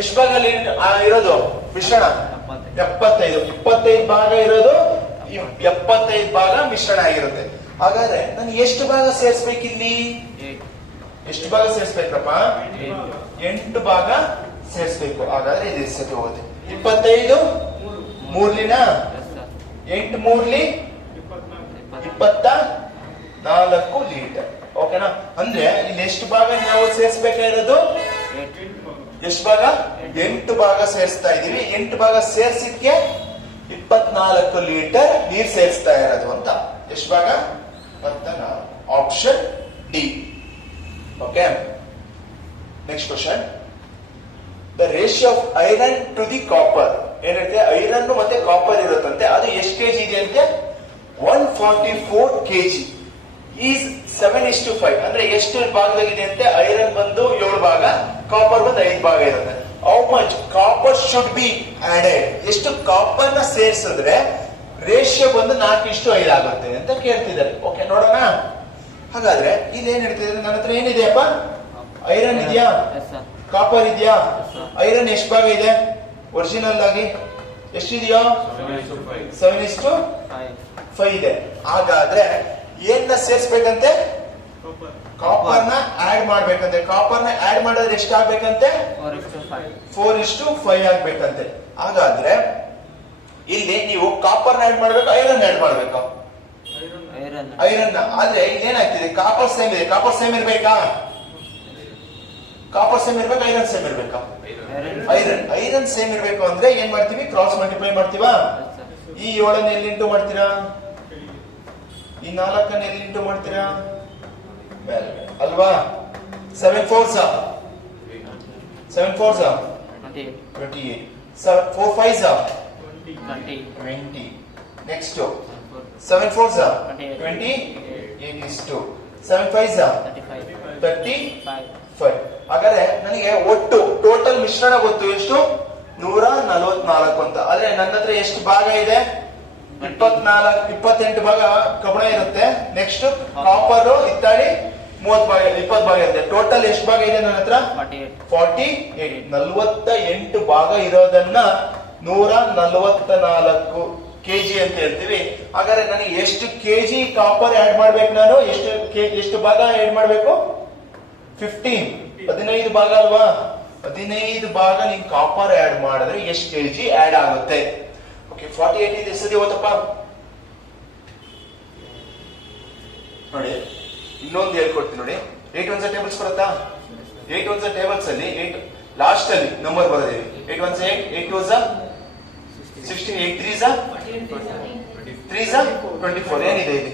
ಎಷ್ಟು ಭಾಗ ಇರೋದು ಮಿಶ್ರಣ? 75 ಭಾಗ ಇರೋದು 75 ಭಾಗ ಮಿಶ್ರಣ ಆಗಿರುತ್ತೆ. ಹಾಗಾದ್ರೆ ನಾನು ಎಷ್ಟು ಭಾಗ ಸೇರಿಸ್ಬೇಕಿಲ್ಲಿ? ಎಷ್ಟು ಭಾಗ ಸೇರಿಸ್ಬೇಕಪ್ಪ? 8 ಭಾಗ ಸೇರಿಸ್ಬೇಕು. ಹಾಗಾದ್ರೆ ಇದು ಸತಿ ಹೋಗುತ್ತೆ. 25 ಮೂರ್ಲಿನ 8 ಮೂರ್ಲಿ 24 ಲೀಟರ್. ಓಕೆನಾ? ಅಂದ್ರೆ ಇಲ್ಲಿ ಎಷ್ಟು ಭಾಗ ನಾವು ಸೇರಿಸಬೇಕಾಗಿರೋದು? ಎಷ್ಟು ಭಾಗ? 8 ಭಾಗ ಸೇರಿಸ್ತಾ ಇದೀವಿ. 8 ಭಾಗ ಸೇರಿಸಿದ್ಕೆ 24 ಲೀಟರ್ ನೀರ್ ಸೇರಿಸ್ತಾ ಇರೋದು ಅಂತ. ಎಷ್ಟು ಭಾಗ? 24. Option D. Okay. Next question. The ratio of iron to the copper ಏನಿರುತ್ತೆ? ಐರನ್ ಮತ್ತೆ ಕಾಪರ್ ಇರುತ್ತಂತೆ. ಅದು ಎಷ್ಟು ಕೆಜಿ ಇದೆ ಅಂತೆ? 144 kg ಈಸ್ 7:5. ಅಂದ್ರೆ ಎಷ್ಟು ಭಾಗದಾಗಿದೆ ಅಂತೆ? ಐರನ್ ಬಂದು 7 ಭಾಗ, ಕಾಪರ್ ಬಂದು 5 ಭಾಗ ಇರುತ್ತೆ. How much copper should be added? ಎಷ್ಟು ಕಾಪರ್ ನ ಸೇರಿಸಿದ್ರೆ ರೇಷಿಯೋ ಬಂದು 4:5 ಆಗುತ್ತೆ ಅಂತ ಕೇಳ್ತಿದ್ದಾರೆ. ಓಕೆ, ನೋಡೋಣ. ಹಾಗಾದ್ರೆ ಇಲ್ಲಿ ಏನ್ ಹೇಳ್ತಿದ್ರೆ, ನನ್ನ ಹತ್ರ ಏನಿದೆಯಪ್ಪ? ಐರನ್ ಇದೆಯಾ, ಕಾಪರ್ ಇದೆಯಾ? ಐರನ್ ಎಷ್ಟು ಭಾಗ ಇದೆ ಒರಿಜಿನಲ್ ಆಗಿ? ಎಷ್ಟಿದೆಯೋ? 7:5 ಇದೆ. ಹಾಗಾದ್ರೆ ಏನ್ನ ಸೇರಿಸ್ಬೇಕಂತೆ? ಕಾಪರ್ ನ ಆಡ್ ಮಾಡ್ಬೇಕಂತೆ. ಕಾಪರ್ ನ ಆಡ್ ಮಾಡಿದ್ರೆ ಎಷ್ಟು ಆಗ್ಬೇಕಂತೆ? 4:5 ಆಗ್ಬೇಕಂತೆ. ಹಾಗಾದ್ರೆ ಇಲ್ಲಿ ನೀವು ಕಾಪರ್ ನ ಆಡ್ ಮಾಡ್ಬೇಕು, ಐರನ್ ಆಡ್ ಮಾಡ್ಬೇಕು? ಐರನ್. ಆದ್ರೆ ಇಲ್ಲಿ ಏನಾಗ್ತಿದೆ, ಕಾಪರ್ ಸೇಮ್ ಇದೆ. ಕಾಪರ್ ಸೇಮ್ ಇರ್ಬೇಕಾ? ಕಾಪರ್ ಸೇಮ್ ಇರ್ಬೇಕು, ಐರನ್ ಸೇಮ್ ಇರ್ಬೇಕಾ? ಐರನ್ ಸೇಮ್ ಇರ್ಬೇಕು ಅಂದ್ರೆ ಏನ್ ಮಾಡ್ತೀವಿ? ಕ್ರಾಸ್ ಮಲ್ಟಿಪ್ಲೈ ಮಾಡ್ತೀವಾ? ಈ 7 ಎಲ್ಲಿ ಇಂಟು ಮಾಡ್ತೀರಾ? ಈ 4 ಎಲ್ಲಿ ಇಂಟು ಮಾಡ್ತೀರಾ? ಅಲ್ವಾ? 7 4s 28. 4 5s 20. Next 7 4s 28. 7 5s 35. ಹಾಗಾದ್ರೆ ನನಗೆ ಒಟ್ಟು ಟೋಟಲ್ ಮಿಶ್ರಣ ಗೊತ್ತು ಎಷ್ಟು? 144 ಅಂತ. ಆದ್ರೆ ನನ್ನ ಹತ್ರ ಎಷ್ಟು ಭಾಗ ಇದೆ? 28 ಭಾಗ ಕಬ್ಬಿಣ ಇರುತ್ತೆ. ನೆಕ್ಸ್ಟ್ ಕಾಪರ್ ಇತ್ತಾಳಿ 30 ಭಾಗ, 20 ಭಾಗ ಇರುತ್ತೆ. ಟೋಟಲ್ ಎಷ್ಟು ಭಾಗ ಇದೆ ನನ್ನ ಹತ್ರ? 48. 48 ಭಾಗ ಇರೋದನ್ನ 144 ಕೆಜಿ ಅಂತ ಹೇಳ್ತೀವಿ. ಹಾಗಾದ್ರೆ ನನಗೆ ಎಷ್ಟು ಕೆಜಿ ಕಾಪರ್ ಆಡ್ ಮಾಡ್ಬೇಕು? ನಾನು ಎಷ್ಟು ಭಾಗ ಆಡ್ ಮಾಡ್ಬೇಕು? 15 ಭಾಗ ಅಲ್ವಾ? 15 ಭಾಗ ನೀವು ಕಾಪರ್ ಆಡ್ ಮಾಡಿದ್ರೆ ಎಷ್ಟು ಕೆಜಿ ಆಡ್ ಆಗುತ್ತೆ? ಓಕೆ, 48 ಇದು ಎಷ್ಟದಿ ಹೋತಪ್ಪ ನೋಡಿ. ಇನ್ನೊಂದು ಹೇಳ್ಕೊಡ್ತೀನಿ ನೋಡಿ. 8 1s ಟೇಬಲ್ಸ್ ಬರುತ್ತಾ? 8 1s ಟೇಬಲ್ಸ್ ಅಲ್ಲಿ 8 ಲಾಸ್ಟ್ ಅಲ್ಲಿ ನಂಬರ್ ಬರೋದಿದೆ. 8 1s 8, 8 2s 16, 8 3s 24. ಏನಿದೆ ಇಲ್ಲಿ?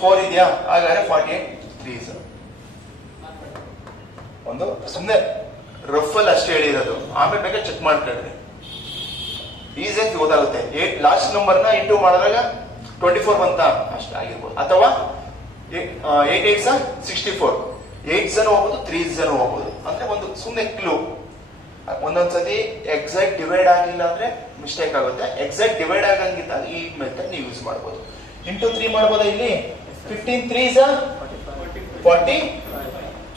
4 ಇದೆಯಾ? ಹಾಗಾದ್ರೆ 48 3s. ಒಂದು ಸುಮ್ಮನೆ ರಫ್ ಅಲ್ಲಿ ಅಷ್ಟೇ ಹೇಳಿರೋದು, ಆಮೇಲೆ ಬೇಕಾದ್ರೆ ಚೆಕ್ ಮಾಡ್ಕೊಳ್ರಿ, ಈಸಿಯಾಗಿ ಗೊತ್ತಾಗುತ್ತೆ. 8 ಲಾಸ್ಟ್ ನಂಬರ್ ನ ಇಂಟು ಮಾಡಿದಾಗ 24 ಬಂತ ಅಷ್ಟ ಆಗಿರ್ಬೋದು. ಅಥವಾ 8 8s 64. 8s ಹೋಗ್ಬೋದು, 3s ಹೋಗ್ಬೋದು. ಅಂದ್ರೆ ಒಂದು ಸುಮ್ಮನೆ ಕ್ಲೂ. ಒಂದೊಂದ್ಸತಿ ಎಕ್ಸಾಕ್ಟ್ ಡಿವೈಡ್ ಆಗಿಲ್ಲ ಅಂದ್ರೆ ಮಿಸ್ಟೇಕ್ ಆಗುತ್ತೆ. ಎಕ್ಸಾಕ್ಟ್ ಡಿವೈಡ್ ಆಗಂಗಿದ್ದಾಗ ಈ ಮೆಥಡ್ ನೀವು ಯೂಸ್ ಮಾಡಬಹುದು. ಇಂಟು 3 ಮಾಡಬಹುದಾ ಇಲ್ಲಿ? 15 3s 40.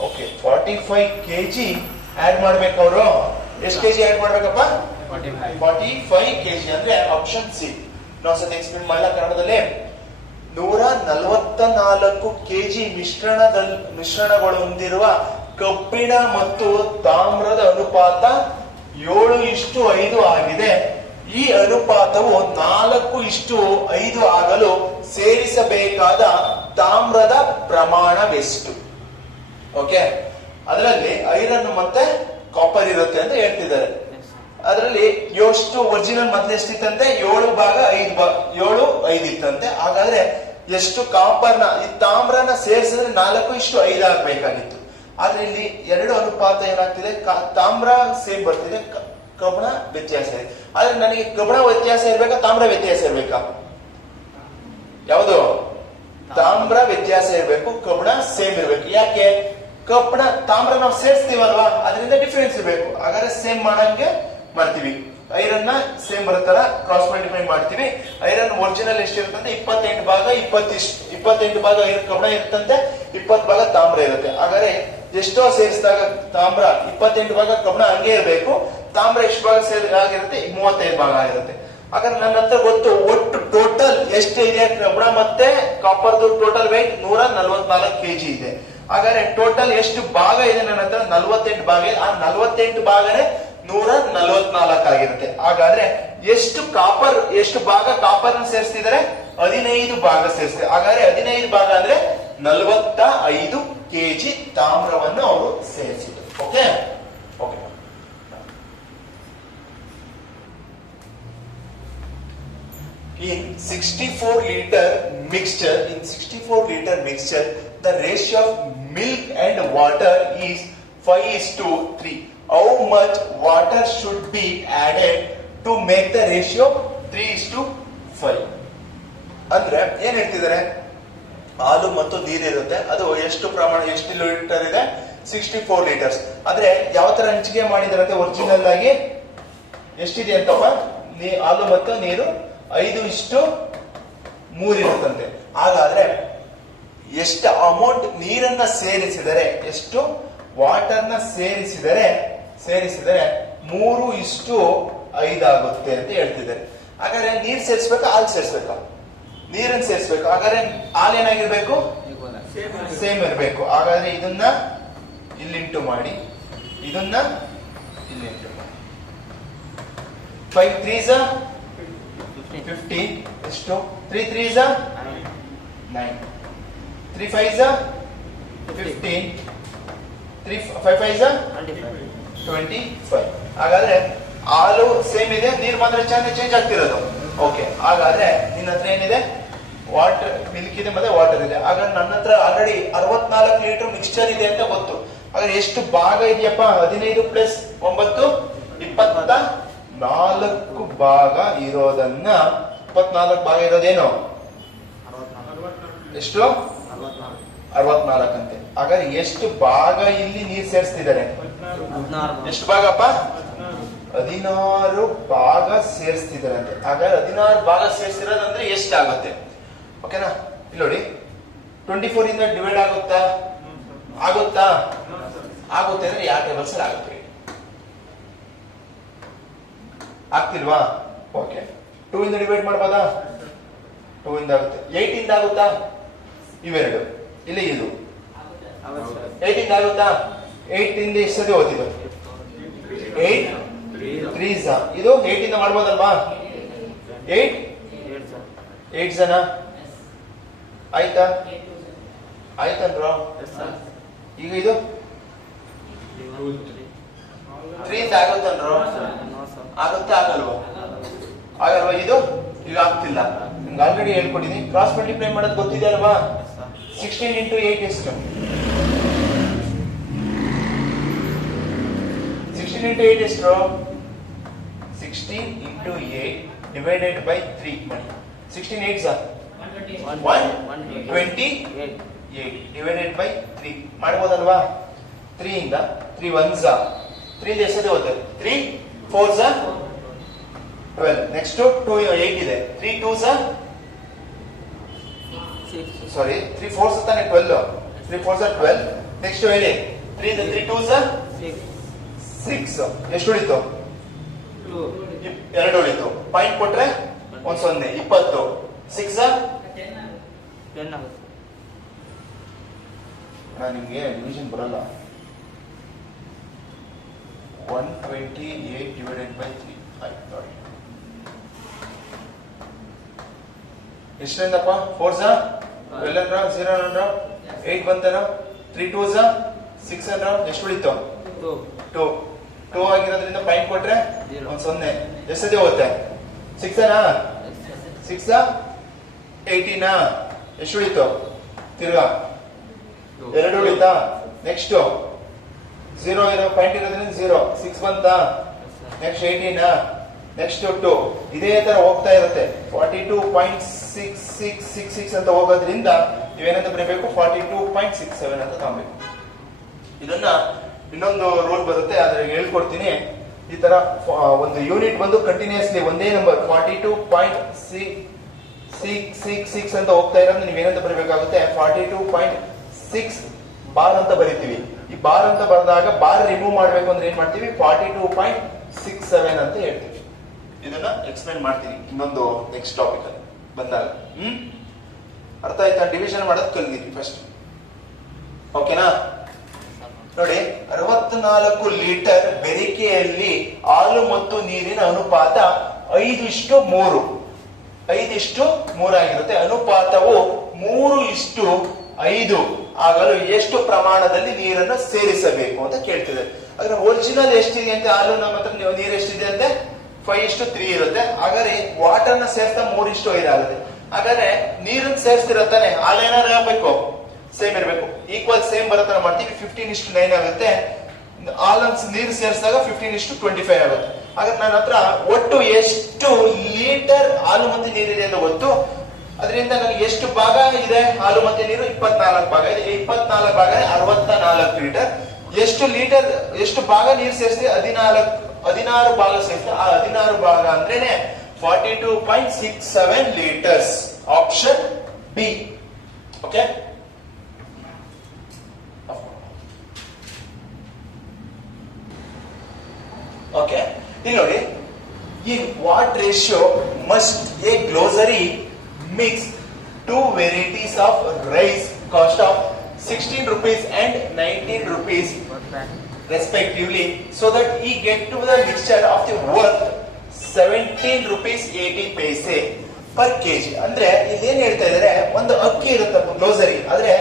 ಓಕೆ, 45 ಕೆಜಿ ಆಡ್ ಮಾಡ್ಬೇಕು. ಅವರು ಎಷ್ಟು ಕೆಜಿ ಆಡ್ ಮಾಡ್ಬೇಕಪ್ಪ? 45 ಕೆಜಿ. ಅಂದ್ರೆ ಆಪ್ಷನ್ ಸಿ. ಇನ್ನೊಂದ್ಸತಿ ಎಕ್ಸ್ಪ್ಲೇನ್ ಮಾಡಲ್ಲ ಕನ್ನಡದಲ್ಲಿ. 144 ಕೆಜಿ ಮಿಶ್ರಣಗಳು ಹೊಂದಿರುವ ಕಬ್ಬಿಣ ಮತ್ತು ತಾಮ್ರದ ಅನುಪಾತ 7:5 ಆಗಿದೆ. ಈ ಅನುಪಾತವು 4:5 ಆಗಲು ಸೇರಿಸಬೇಕಾದ ತಾಮ್ರದ ಪ್ರಮಾಣವೆಷ್ಟು? ಓಕೆ, ಅದರಲ್ಲಿ ಐರನ್ ಮತ್ತೆ ಕಾಪರ್ ಇರುತ್ತೆ ಅಂತ ಹೇಳ್ತಿದ್ದಾರೆ. ಅದರಲ್ಲಿ ಎಷ್ಟು ಒರಿಜಿನಲ್ ಮೊದಲು ಎಷ್ಟಿತ್ತಂತೆ? 7 ಭಾಗ 5 ಇತ್ತಂತೆ. ಹಾಗಾದ್ರೆ ಎಷ್ಟು ಕಾಪರ್ನ ಈ ತಾಮ್ರನ ಸೇರಿಸಿದ್ರೆ 4:5 ಆಗ್ಬೇಕಾಗಿತ್ತು. ಆದ್ರೆ ಇಲ್ಲಿ 2 ಅನುಪಾತ ಏನಾಗ್ತಿದೆ? ತಾಮ್ರ ಸೇಮ್ ಬರ್ತಿದೆ, ಕಬ್ಬಿಣ ವ್ಯತ್ಯಾಸ ಇದೆ. ಆದ್ರೆ ನನಗೆ ಕಬ್ಬಿಣ ವ್ಯತ್ಯಾಸ ಇರ್ಬೇಕಾ, ತಾಮ್ರ ವ್ಯತ್ಯಾಸ ಇರ್ಬೇಕಾ? ಯಾವುದು? ತಾಮ್ರ ವ್ಯತ್ಯಾಸ ಇರ್ಬೇಕು, ಕಬ್ಬಿಣ ಸೇಮ್ ಇರ್ಬೇಕು. ಯಾಕೆ? ಕಬ್ಬಿಣ ತಾಮ್ರ ನಾವು ಸೇರಿಸ್ತೀವಲ್ವಾ, ಅದರಿಂದ ಡಿಫರೆನ್ಸ್ ಇರಬೇಕು. ಹಾಗಾದ್ರೆ ಸೇಮ್ ಮಾಡಂಗೆ ಮಾಡ್ತೀವಿ. ಐರನ್ ನ ಸೇಮ್ ಬರುತ್ತಲ್ಲ, ಕ್ರಾಸ್ ಮಲ್ಟಿಪ್ಲೈ ಮಾಡ್ತೀವಿ. ಐರನ್ ಒರಿಜಿನಲ್ ಎಷ್ಟಿರುತ್ತಂತೆ? 28 ಭಾಗ 28 ಭಾಗ ಕಬ್ಬಿಣ ಇರುತ್ತಂತೆ, 20 ಭಾಗ ತಾಮ್ರ ಇರುತ್ತೆ. ಹಾಗಾದ್ರೆ ಎಷ್ಟೋ ಸೇರಿಸಿದಾಗ ತಾಮ್ರ 28 ಭಾಗ ಕಬ್ಬಿಣ ಹಂಗೆ ಇರಬೇಕು. ತಾಮ್ರ ಎಷ್ಟು ಭಾಗ ಆಗಿರುತ್ತೆ? 35 ಭಾಗ ಆಗಿರುತ್ತೆ. ಹಾಗಾದ್ರೆ ನನ್ನ ಹತ್ರ ಗೊತ್ತು ಒಟ್ಟು ಟೋಟಲ್ ಎಷ್ಟು ಇದೆ ಕಬ್ಬಿಣ ಮತ್ತೆ ಕಾಪರ್ದು ಟೋಟಲ್ weight 144 ಕೆಜಿ ಇದೆ. ಹಾಗಾದ್ರೆ ಟೋಟಲ್ ಎಷ್ಟು ಭಾಗ ಇದೆ ನನ್ನ ಹತ್ರ? 48 ಭಾಗ ಇದೆ. ಆ 48 ಭಾಗನೇ 144 ಆಗಿರುತ್ತೆ. ಹಾಗಾದ್ರೆ ಎಷ್ಟು ಭಾಗ ಕಾಪರ್ ಸೇರಿಸ್ತಿದ್ದಾರೆ? 15 ಭಾಗ ಸೇರಿಸ್ತಾರೆ. ಹಾಗಾದ್ರೆ 15 ಭಾಗ ಅಂದ್ರೆ 45 ಕೆಜಿ ತಾಮ್ರವನ್ನು ಅವರು ಸೇರಿಸಿದ್ರು. Okay okay. In 64 liter mixture, the ratio of milk and water is 5:3. How much water should be added to make the ratio 3:5? ಅಂದ್ರೆ ಏನ್ ಹೇಳ್ತಿದ್ದಾರೆ? ಹಾಲು ಮತ್ತು ನೀರು ಇರುತ್ತೆ, ಅದು ಎಷ್ಟು ಪ್ರಮಾಣ, ಎಷ್ಟು ಲೀಟರ್ ಇದೆ? 64 ಲೀಟರ್ಸ್. ಆದ್ರೆ ಯಾವ ತರ ಹಂಚಿಕೆ ಮಾಡಿದಾರಂತೆ? ಒರಿಜಿನಲ್ ಆಗಿ ಎಷ್ಟಿದೆ ಅಂತಪ್ಪ? ಹಾಲು ಮತ್ತು ನೀರು 5:3 ಇರುತ್ತಂತೆ. ಹಾಗಾದ್ರೆ ಎಷ್ಟು ಅಮೌಂಟ್ ನೀರನ್ನ ಸೇರಿಸಿದರೆ, ಎಷ್ಟು ವಾಟರ್ನ ಸೇರಿಸಿದರೆ 3:5 ಆಗುತ್ತೆ ಅಂತ ಹೇಳ್ತಿದ್ದಾರೆ. ಹಾಗಾದ್ರೆ ನೀರ್ ಸೇರಿಸ್ಬೇಕಾ ಹಾಲು ಸೇರಿಸ್ಬೇಕಾ? ನೀರನ್ನು ಸೇರಿಸ್ಬೇಕು. ಹಾಗಾದ್ರೆ ಹಾಲು ಏನಾಗಿರ್ಬೇಕು? ಸೇಮ್ ಇರಬೇಕು. ಹಾಗಾದ್ರೆ ಇದನ್ನ ಇಲ್ಲಿಂಟು ಮಾಡಿ, ಇದನ್ನ ಇಲ್ಲಿಂಟು ಮಾಡಿ. 5 3s 15 ಎಷ್ಟು? 3 3s 9, 3 5s 15, 3 5 5s 25. ಹಾಗಾದ್ರೆ ಹಾಲು ಸೇಮ್ ಇದೆ, ನೀರು ಮಾತ್ರ ಚೇಂಜ್ ಆಗ್ತಿರೋದು. ಓಕೆ, ಹಾಗಾದ್ರೆ ನಿನ್ನ ಹತ್ರ ಏನಿದೆ? ವಾಟರ್, ಮಿಲ್ಕ್ ಇದೆ ಮತ್ತೆ ವಾಟರ್ ಇದೆ. ಹಾಗಾದ್ರೆ ನನ್ನ ಹತ್ರ ಆಲ್ರೆಡಿ 64 ಲೀಟರ್ ಮಿಕ್ಸ್ಚರ್ ಇದೆ ಅಂತ ಗೊತ್ತು. ಹಾಗಾದ್ರೆ ಎಷ್ಟು ಭಾಗ ಇದೆಯಪ್ಪ? 15 + 9 24 ಭಾಗ ಇರೋದನ್ನ, 24 ಭಾಗ ಇರೋದೇನು? ಎಷ್ಟು? 64 ಅಂತೆ. ಹಾಗಾದ್ರೆ ಎಷ್ಟು ಭಾಗ ಇಲ್ಲಿ ನೀರು ಸೇರಿಸ್ತಿದ್ದಾರೆ? ಎಷ್ಟು ಭಾಗಪ್ಪ? 16 ಭಾಗ ಸೇರಿಸ್ತಿದಾರಂತೆ. ಹಾಗಾದ್ರೆ 16 ಭಾಗ ಸೇರಿಸ್ತಿರೋದಂದ್ರೆ ಎಷ್ಟಾಗುತ್ತೆ? ಓಕೆನಾ? ಇಲ್ಲಿ ನೋಡಿ, 24 ಇಂದ ಡಿವೈಡ್ ಆಗುತ್ತಾ? ಆಗುತ್ತೆ ಅಂದ್ರೆ ಯಾವ ಟೇಬಲ್ಸ್ ಅಲ್ಲಿ ಆಗುತ್ತೆ? ಆಗ್ತಿಲ್ವಾ? ಓಕೆ, 2 ಇಂದ ಡಿವೈಡ್ ಮಾಡ್ಬೋದಾ? 2 ಇಂದ ಆಗುತ್ತೆ. 8 ಇಂದ ಆಗುತ್ತಾ? ಇವೆರಡು ಇಲ್ಲಿ, ಇದು 8 ಇಂದ ಆಗುತ್ತಾ? 8 ಇಂದ ಎಷ್ಟು ಸತಿ ಓದಿದ್ದು? 8 3s. ಇದು 8 ಇಂದ ಮಾಡ್ಬೋದಲ್ವಾ? 8 ಜನ ಆಯ್ತಾ? ಆಯ್ತಂದ್ರು. ಈಗ ಇದು 3 ಇಂದ ಆಗುತ್ತಂದ್ರು. ಆಗುತ್ತೆ? ಆಗಲ್ವಾ? ಇದು ಈಗ ಆಗ್ತಿಲ್ಲ. ನಿಮ್ಗೆ ಆಲ್ರೆಡಿ ಹೇಳ್ಕೊಟ್ಟಿದ್ದೀನಿ. ಕ್ರಾಸ್ ಮಲ್ಟಿಪ್ಲೈ ಮಾಡೋದು ಗೊತ್ತಿದೆ ಅಲ್ವಾ? 16 × 8 ಎಷ್ಟು? 16 × 8 ಎಷ್ಟು? 16 × 8 ಡಿವೈಡೆಡ್ ಬೈ 3 ಮಾಡಿ. 16 8s 128 ಡಿವೈಡೆಡ್ ಬೈ 3 ಮಾಡ್ಬೋದಲ್ವಾ? 3 ಇಂದ 3 1s 3 ಇಂದ ಎಷ್ಟೇ ಹೋಗ್ತದೆ? 3 4s 12. ನೆಕ್ಸ್ಟ್ 2 8 ಇದೆ. 3 2s 3 4s ತಾನೆ 12. 3 4s 12. ನೆಕ್ಸ್ಟ್ ಹೇಳಿ. 3 ಇಂದ 3 2s 6. ಎಷ್ಟು ಉಳಿತು? 2 ಉಳಿತು. ಪಾಯಿಂಟ್ ಕೊಟ್ರೆ 1 0 20. 6 10 ಆಗುತ್ತೆ. ನಿಮ್ಗೆ ಡಿವಿಷನ್ ಬರಲ್ಲ. 128 ಡಿವೈಡೆಡ್ ಬೈ 3 ಆಯ್ತು ನೋಡಿ. ಎಷ್ಟರಿಂದಪ್ಪ? 4s 12 0 8 ಬಂತನ? 3 2s 6 ಎಷ್ಟು ಉಳಿತು? 2 ಆಗಿರೋದ್ರಿಂದ ಪಾಯಿಂಟ್ ಕೊಟ್ರೆ 1 0. ಎಷ್ಟೇ ಹೋಗುತ್ತೆ? 6 6 18 ಎಷ್ಟು ಉಳಿತು? ತಿರ್ಗಾ 2 ಉಳಿತಾ? ನೆಕ್ಸ್ಟ್ 0 ಇರೋ ಪಾಯಿಂಟ್ ಇರೋದ್ರಿಂದ 0 6 ಬಂತಾ? ನೆಕ್ಸ್ಟ್ 18 ನೆಕ್ಸ್ಟ್ 2 ಇದೇ ತರ ಹೋಗ್ತಾ ಇರುತ್ತೆ. 42.6666 ಅಂತ ಹೋಗೋದ್ರಿಂದ ನೀವೇನಂತ ಬರೀಬೇಕು? 42.67 ಅಂತ ತಗೊಬೇಕು. ಇದನ್ನ ಇನ್ನೊಂದು ರೂಲ್ ಬರುತ್ತೆ, ಆದ್ರೆ ಹೇಳ್ಕೊಡ್ತೀನಿ. ಈ ತರ ಒಂದು ಯೂನಿಟ್ ಬಂದು ಕಂಟಿನ್ಯೂಸ್ಲಿ ಒಂದೇ ನಂಬರ್ 42.666 ಅಂತ ಹೋಗ್ತಾ ಇರೋದು ನೀವೇನಂತ ಬರೀಬೇಕಾಗುತ್ತೆ? 42.6 ಬಾರ್ ಅಂತ ಬರೀತೀವಿ. ಈ ಬಾರ್ ಅಂತ ಬರೆದಾಗ ಬಾರ್ ರಿಮೂವ್ ಮಾಡ್ಬೇಕು ಅಂದ್ರೆ ಏನ್ ಮಾಡ್ತೀವಿ? 42.67 ಅಂತ ಹೇಳ್ತೀವಿ. ಇದನ್ನ ಎಕ್ಸ್ಪ್ಲೈನ್ ಮಾಡ್ತೀನಿ ಇನ್ನೊಂದು ನೆಕ್ಸ್ಟ್ ಟಾಪಿಕ್ ಅಲ್ಲಿ ಬಂದಾಗ. ಅರ್ಥ ಆಯ್ತಾ? ಡಿವಿಷನ್ ಮಾಡೋದು ಕಲ್ತಿದ್ವಿ ಫಸ್ಟ್. ಓಕೆನಾ? ನೋಡಿ, 64 ಲೀಟರ್ ಬೆರಿಕೆಯಲ್ಲಿ ಹಾಲು ಮತ್ತು ನೀರಿನ ಅನುಪಾತ 5:3. 5:3 ಆಗಿರುತ್ತೆ. ಅನುಪಾತವು 3:5 ಆಗಲು ಎಷ್ಟು ಪ್ರಮಾಣದಲ್ಲಿ ನೀರನ್ನು ಸೇರಿಸಬೇಕು ಅಂತ ಕೇಳ್ತಿದೆ. ಆದ್ರೆ ಒರಿಜಿನಲ್ ಎಷ್ಟಿದೆ ಅಂತ? ಹಾಲು ನಮ್ಮ ಹತ್ರ ನೀರು ಎಷ್ಟಿದೆ ಅಂತೆ? 5:3 ಇರುತ್ತೆ. ಹಾಗಾದ್ರೆ ವಾಟರ್ ನ ಸೇರಿಸ್ತಾ 3:5 ಆಗುತ್ತೆ. ಹಾಗಾದ್ರೆ ನೀರನ್ನು ಸೇರಿಸ್ತಿರತ್ತಾನೆ, ಹಾಲು ಏನಾದ್ರು ಆಗ್ಬೇಕು? ಸೇಮ್ ಇರಬೇಕು. ಈಕ್ವಲ್ ಸೇಮ್ ಬರತ್ತ ಮಾಡ್ತೀವಿ. 15:9 ಆಗುತ್ತೆ. ಹಾಲನ್ಸ್ ನೀರು ಸೇರಿಸಿದಾಗ 15:25 ಆಗುತ್ತೆ. ಹಾಗಾದ್ರೆ ನನ್ನ ಹತ್ರ ಒಟ್ಟು ಎಷ್ಟು ಲೀಟರ್ ಹಾಲು ಮತ್ತೆ ನೀರಿದೆ ಅಂತ ಗೊತ್ತು. ಅದರಿಂದ ನನಗೆ ಎಷ್ಟು ಭಾಗ ಇದೆ ಹಾಲು ಮತ್ತೆ ನೀರು? 24 ಭಾಗ ಇದೆ. 24 ಭಾಗ 64 ಲೀಟರ್. ಎಷ್ಟು ಭಾಗ ನೀರು ಸೇರಿಸ್ತೀವಿ? 16 ಭಾಗ ಸೇರಿಸ್ತೀವಿ. ಆ 16 ಭಾಗ ಅಂದ್ರೇನೆ 42.67 litres. Option B. Okay, okay, ಇಲ್ಲಿ ನೋಡಿ, in what ratio must a grocery mix two varieties of rice cost of 16 rupees and 19 rupees respectively so that he get to the mixture of the worth 17 rupees 80 paise per kg. ಅಂದ್ರೆ ಇದೇನ್ ಹೇಳ್ತಾ ಇದಾರೆ, ಒಂದು ಅಕ್ಕಿ ಇರುತ್ತೆ grocery, ಆದ್ರೆ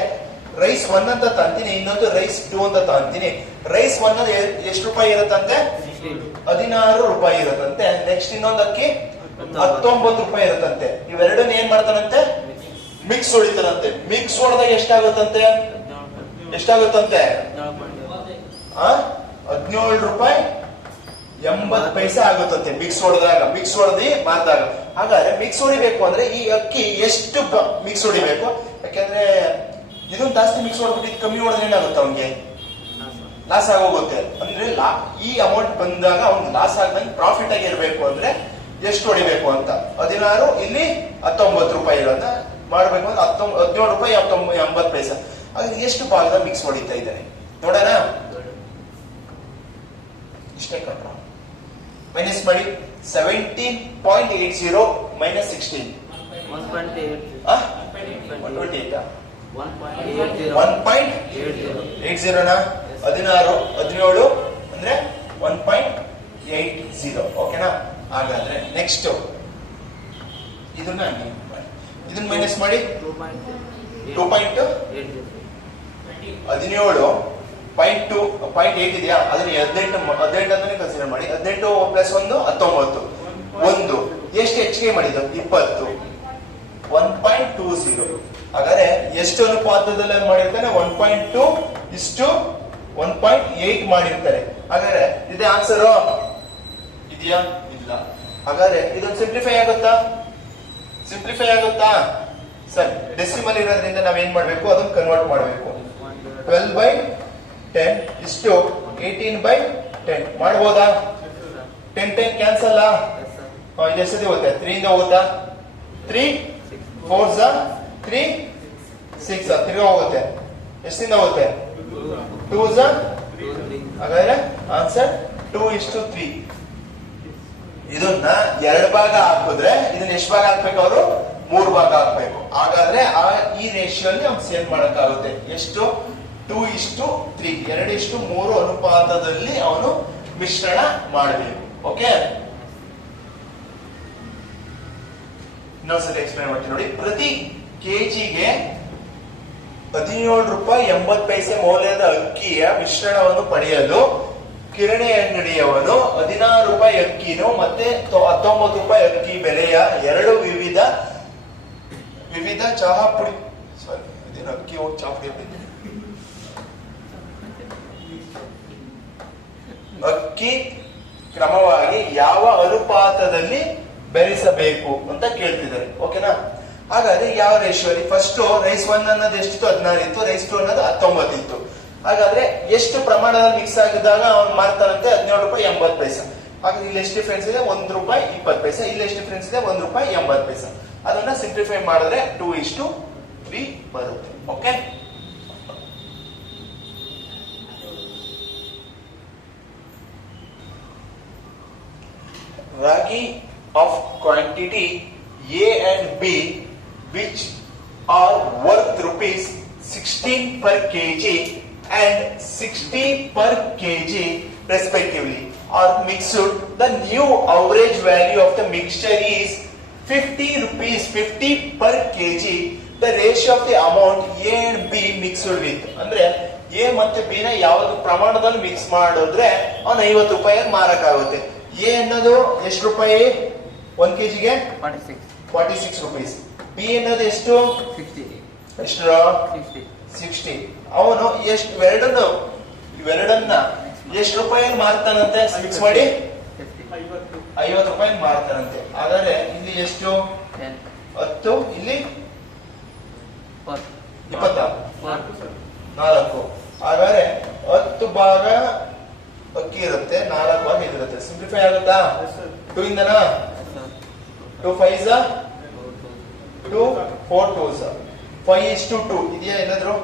rice 1 ಅಂತ ತಂತೀನಿ, ಇನ್ನೊಂದು ರೈಸ್ 2 ಅಂತ ತಂತೀನಿ. ರೈಸ್ 1 ಎಷ್ಟು ರೂಪಾಯಿ ಇರುತ್ತಂತೆ? 16 ರೂಪಾಯಿ ಇರುತ್ತಂತೆ. ನೆಕ್ಸ್ಟ್ ಇನ್ನೊಂದು ಅಕ್ಕಿ 19 ರೂಪಾಯಿ ಇರುತ್ತಂತೆ. ಇವೆರಡನ್ನ ಏನ್ ಮಾಡ್ತಾನಂತೆ? ಮಿಕ್ಸ್ ಹೊಡಿತಾನಂತೆ. ಮಿಕ್ಸ್ ಹೊಡೆದಾಗ ಎಷ್ಟಾಗುತ್ತಂತೆ? 17 ರೂಪಾಯಿ 80 ಪೈಸೆ ಆಗುತ್ತಂತೆ ಮಿಕ್ಸ್ ಹೊಡೆದಾಗ. ಮಿಕ್ಸ್ ಹೊಡೆದಿ ಮಾರಿದಾಗ. ಹಾಗಾದ್ರೆ ಮಿಕ್ಸ್ ಹೊಡಿಬೇಕು ಅಂದ್ರೆ ಈ ಅಕ್ಕಿ ಎಷ್ಟು ಮಿಕ್ಸ್ ಹೊಡಿಬೇಕು? ಯಾಕಂದ್ರೆ ಇದೊಂದು ಜಾಸ್ತಿ ಮಿಕ್ಸ್ ಹೊಡ್ಬಿಟ್ಟು ಕಮ್ಮಿ ಹೊಡೆದ್ರೆ ಏನಾಗುತ್ತೆ? ಅವನಿಗೆ ಲಾಸ್ ಆಗೋಗುತ್ತೆ. ಅಂದ್ರೆ ಈ ಅಮೌಂಟ್ ಬಂದಾಗ ಅವ್ನು ಲಾಸ್ ಆಗದಂಗೆ ಪ್ರಾಫಿಟ್ ಆಗಿ ಇರಬೇಕು ಅಂದ್ರೆ ಎಷ್ಟು ಹೊಡಿಬೇಕು ಅಂತ. 16 ಇಲ್ಲಿ 19 ರೂಪಾಯಿ ಇರೋದ ಮಾಡ್ಬೇಕು ಅಂದ್ರೆ 17 ರೂಪಾಯಿ 80 ಪೈಸೆ. ಹಾಗೆ ಎಷ್ಟು ಭಾಗದ ಮಿಕ್ಸ್ ಹೊಡಿತಾ ಇದ್ದಾನೆ ನೋಡೋಣ. ಇಷ್ಟೇ ಕಂಡ್ರ. ಮೈನಸ್ ಮಾಡಿ 17.80 ಮೈನಸ್ 16 1.80 ನ 16 17 ಅಂದ್ರೆ 1.80. ಓಕೆನಾ? ಹಾಗಾದ್ರೆ ನೆಕ್ಸ್ಟ್ ಇದನ್ನ ಮೈನಸ್ ಮಾಡಿ 2.17 17.8 ಇದೆಯಾ? ಅದನ್ನ 18 ಅಂತಾನೆ ಕನ್ಸಿಡರ್ ಮಾಡಿ. 18 ಪ್ಲಸ್ 1 19. 1 ಎಷ್ಟು ಹೆಚ್ಚಿಗೆ ಮಾಡಿದ್ದು? 20. 1.20. ಹಾಗಾದ್ರೆ ಎಷ್ಟು ಅನುಪಾತದಲ್ಲಿ ಮಾಡಿರ್ತಾನೆ? 1.2 ಇಷ್ಟು 1.8 ಮಾಡಿರ್ತಾರೆ. ಹಾಗಾದ್ರೆ ಇದೇ ಆನ್ಸರ್ ಇದೆಯಾ? ಇಲ್ಲ. ಹಾಗಾದ್ರೆ ಇದೊಂದು ಸಿಂಪ್ಲಿಫೈ ಆಗುತ್ತಾ? ಸರ್, ಡೆಸಿಮಲ್ ಇರೋದ್ರಿಂದ ನಾವೇನ್ ಮಾಡ್ಬೇಕು? ಅದನ್ನ ಕನ್ವರ್ಟ್ ಮಾಡ್ಬೇಕು. 12/10 ಇಷ್ಟು 18/10 ಮಾಡ್ಬೋದಾ? 10 ಕ್ಯಾನ್ಸಲ್. ಇದು ಎಷ್ಟೇ ಹೋಗುತ್ತೆ? 3 ಇಂದ ಹೋಗುತ್ತಾ? 3 4 3 6 ತಿರ್ಗಾ ಹೋಗುತ್ತೆ. ಎಷ್ಟಿಂದ ಹೋಗುತ್ತೆ? 2 ಹಾಗಾದ್ರೆ ಆನ್ಸರ್ 2:3. ಇದನ್ನ 2 ಭಾಗ ಹಾಕಿದ್ರೆ ಇದನ್ನ ಎಷ್ಟು ಭಾಗ ಹಾಕ್ಬೇಕು? ಅವರು 3 ಭಾಗ ಹಾಕ್ಬೇಕು. ಹಾಗಾದ್ರೆ ಈ ರೇಷಿಯೋ ಅಲ್ಲಿ ಅವ್ನು ಸೇವ್ ಮಾಡಕ್ಕಾಗುತ್ತೆ. ಎಷ್ಟು? 2:3 2:3 ಅನುಪಾತದಲ್ಲಿ ಅವನು ಮಿಶ್ರಣ ಮಾಡಬೇಕು. ಓಕೆ, ಇನ್ನೊಂದ್ಸತಿ ಎಕ್ಸ್ಪ್ಲೇನ್ ಮಾಡ್ತೀನಿ ನೋಡಿ. ಪ್ರತಿ ಕೆಜಿಗೆ 17 ರೂಪಾಯಿ 80 ಪೈಸೆ ಮೌಲ್ಯದ ಅಕ್ಕಿಯ ಮಿಶ್ರಣವನ್ನು ಪಡೆಯಲು ಕಿರಣಿ ಅಂಗಡಿಯವನು 16 ರೂಪಾಯಿ ಅಕ್ಕಿನೂ ಮತ್ತೆ 19 ರೂಪಾಯಿ ಅಕ್ಕಿ ಬೆಲೆಯ 2 ವಿವಿಧ ಚಹಾ ಪುಡಿ ಅಕ್ಕಿ ಹೋಗಿ ಚಹಾ ಪುಡಿ ಅಕ್ಕಿ ಕ್ರಮವಾಗಿ ಯಾವ ಅನುಪಾತದಲ್ಲಿ ಬೆರೆಸಬೇಕು ಅಂತ ಕೇಳ್ತಿದ್ದಾರೆ. ಓಕೆನಾ? ಹಾಗಾದ್ರೆ ಯಾವ ರೇಷಿಯೋ ಅಲ್ಲಿ? ಫಸ್ಟ್ ರೈಸ್ 1 ಅನ್ನೋದು ಎಷ್ಟಿತ್ತು? 16 ಇತ್ತು. ರೈಸ್ 2 ಅನ್ನೋದು 19 ಇತ್ತು. ಹಾಗಾದ್ರೆ ಎಷ್ಟು ಪ್ರಮಾಣದಲ್ಲಿ ಮಿಕ್ಸ್ ಆಗಿದ್ದಾಗ ಅವ್ನು ಮಾರ್ತಾನಂತೆ? 17 ರೂಪಾಯಿ 80 ಪೈಸೆ. ಹಾಗಾದ್ರೆ ಇಲ್ಲಿ ಎಷ್ಟು ಡಿಫ್ರೆನ್ಸ್ ಇದೆ? 1 ರೂಪಾಯಿ 20 ಪೈಸೆ. ಇಲ್ಲಿ ಎಷ್ಟು ಡಿಫ್ರೆನ್ಸ್ ಇದೆ? 1 ರೂಪಾಯಿ 80 ಪೈಸೆ. ಅದನ್ನ ಸಿಂಪ್ಲಿಫೈ ಮಾಡಿದ್ರೆ 2:3 ಬರುತ್ತೆ. Okay, ragi of quantity A and B which are worth rupees 16 per kg and 60 per kg respectively are mixed. The new average value of the mixture is 50 rupees 50 per kg. The ratio of the amount A and B mixed with ಅಂದ್ರೆ A ಮತ್ತೆ B ನ ಯಾವುದು ಪ್ರಮಾಣದಲ್ಲಿ mix ಮಾಡಿದ್ರೆ ಅವನು 50 ರೂಪಾಯಿ ಮಾರಕ್ಕಾಗುತ್ತೆ. A ಅನ್ನೋದು ಎಷ್ಟು ರೂಪಾಯಿ? 1 ಕೆಜಿಗೆ 46 rupees. B ಅನ್ನೋದು ಎಷ್ಟು? 60. ಅವನು ಎಷ್ಟು ಇವೆರಡನ್ನ ಎಷ್ಟು ರೂಪಾಯಿ ಮಾರ್ತಾನಂತೆ? ಮಿಕ್ಸ್ ಮಾಡಿ 50 ರೂಪಾಯಿ ಮಾರ್ತಾನಂತೆ. ಹಾಗಾದ್ರೆ ಇಲ್ಲಿ ಎಷ್ಟು? 10 ಇಲ್ಲಿ 20 4. ಹಾಗಾದ್ರೆ 10 ಭಾಗ ಅಕ್ಕಿ ಇರುತ್ತೆ, 4 ಭಾಗ ಇದಿರುತ್ತೆ. ಸಿಂಪ್ಲಿಫೈ ಆಗುತ್ತಾ? 2 ಇಂದನಾ? 2 5 2 4 2 5:2 ಇದೆಯಾ? ಏನಾದ್ರು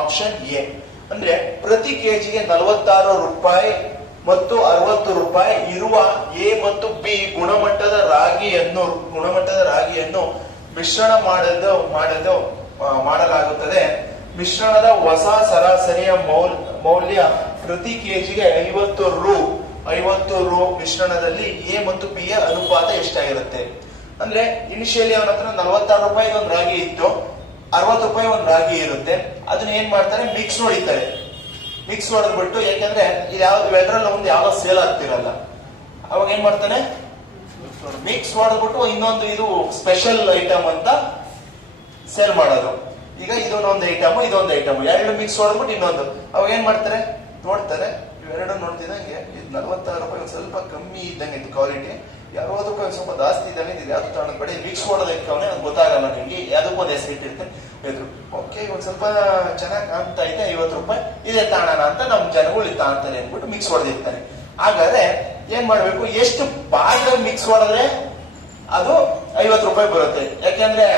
ಆಪ್ಷನ್ ಎ. ಅಂದ್ರೆ ಪ್ರತಿ ಕೆಜಿಗೆ 46 ರೂಪಾಯಿ ಮತ್ತು 60 ರೂಪಾಯಿ ಇರುವ ಎ ಮತ್ತು ಬಿ ಗುಣಮಟ್ಟದ ರಾಗಿಯನ್ನು ಮಿಶ್ರಣ ಮಾಡಲಾಗುತ್ತದೆ. ಮಿಶ್ರಣದ ಹೊಸ ಸರಾಸರಿಯ ಮೌಲ್ಯ ಪ್ರತಿ ಕೆಜಿಗೆ 50 ರು. ಮಿಶ್ರಣದಲ್ಲಿ ಎ ಮತ್ತು ಬಿ ಯ ಅನುಪಾತ ಎಷ್ಟಾಗಿರುತ್ತೆ? ಅಂದ್ರೆ ಇನಿಷಿಯಲಿ ಅವನ ಹತ್ರ 46 ರೂಪಾಯಿ ಒಂದು ರಾಗಿ ಇತ್ತು, 60 ರೂಪಾಯಿ ಒಂದು ರಾಗಿ ಇರುತ್ತೆ. ಅದನ್ನ ಏನ್ ಮಾಡ್ತಾರೆ, ಮಿಕ್ಸ್ ಹೊಡಿತಾರೆ. ಮಿಕ್ಸ್ ಹೊಡೆದ್ಬಿಟ್ಟು, ಯಾಕಂದ್ರೆ ಇವೆರಡರಲ್ಲಿ ಒಂದು ಯಾವ ಸೇಲ್ ಆಗ್ತಿರಲ್ಲ, ಅವಾಗ ಏನ್ ಮಾಡ್ತಾನೆ, ಮಿಕ್ಸ್ ಹೊಡೆದ್ಬಿಟ್ಟು ಇನ್ನೊಂದು ಇದು ಸ್ಪೆಷಲ್ ಐಟಮ್ ಅಂತ ಸೇಲ್ ಮಾಡೋದು. ಈಗ ಇದೊಂದು ಐಟಮ್, ಇದೊಂದು ಐಟಮ್, ಎರಡು ಮಿಕ್ಸ್ ಹೊಡೆದ್ಬಿಟ್ಟು ಇನ್ನೊಂದು. ಅವಾಗ ಏನ್ ಮಾಡ್ತಾರೆ, ನೋಡ್ತಾರೆ, ಇವೆರಡು ನೋಡ್ತಿದ್ದಂಗೆ ಇದು 46 ರೂಪಾಯಿ ಒಂದ್ ಸ್ವಲ್ಪ ಕಮ್ಮಿ ಇದ್ದಂಗೆ ಇತ್ತು ಕ್ವಾಲಿಟಿ, 60 ರೂಪಾಯಿ ಒಂದ್ ಸ್ವಲ್ಪ ಜಾಸ್ತಿ ಇದ್ದಂಗೆ ಇದು ಯಾವ್ದು ತಗೊಂಡ್ ಬೇಡಿ, ಮಿಕ್ಸ್ ಮಾಡೋದಕ್ಕೆ ಅದು ಗೊತ್ತಾಗಲ್ಲ ನಿಮ್ಗೆ, ಅದಕ್ಕೊಂದು ಹೆಸರು ಇಟ್ಟಿರ್ತಾರೆ. ಓಕೆ, ಒಂದ್ ಸ್ವಲ್ಪ ಚೆನ್ನಾಗಿ ಕಾಣ್ತಾ ಇದೆ, 50 ರೂಪಾಯಿ ಇದೆ ತಾಣನ ಅಂತ ನಮ್ ಜನಗಳು ಇದು ತಾಣ್ತಾರೆ ಅಂದ್ಬಿಟ್ಟು ಮಿಕ್ಸ್ ಹೊಡೆದಿರ್ತಾರೆ. ಹಾಗಾದ್ರೆ ಏನ್ ಮಾಡ್ಬೇಕು, ಎಷ್ಟು ಭಾಗ ಮಿಕ್ಸ್ ಹೊಡೆದ್ರೆ ಅದು 50 ರೂಪಾಯಿ ಬರುತ್ತೆ. ಯಾಕೆಂದ್ರೆ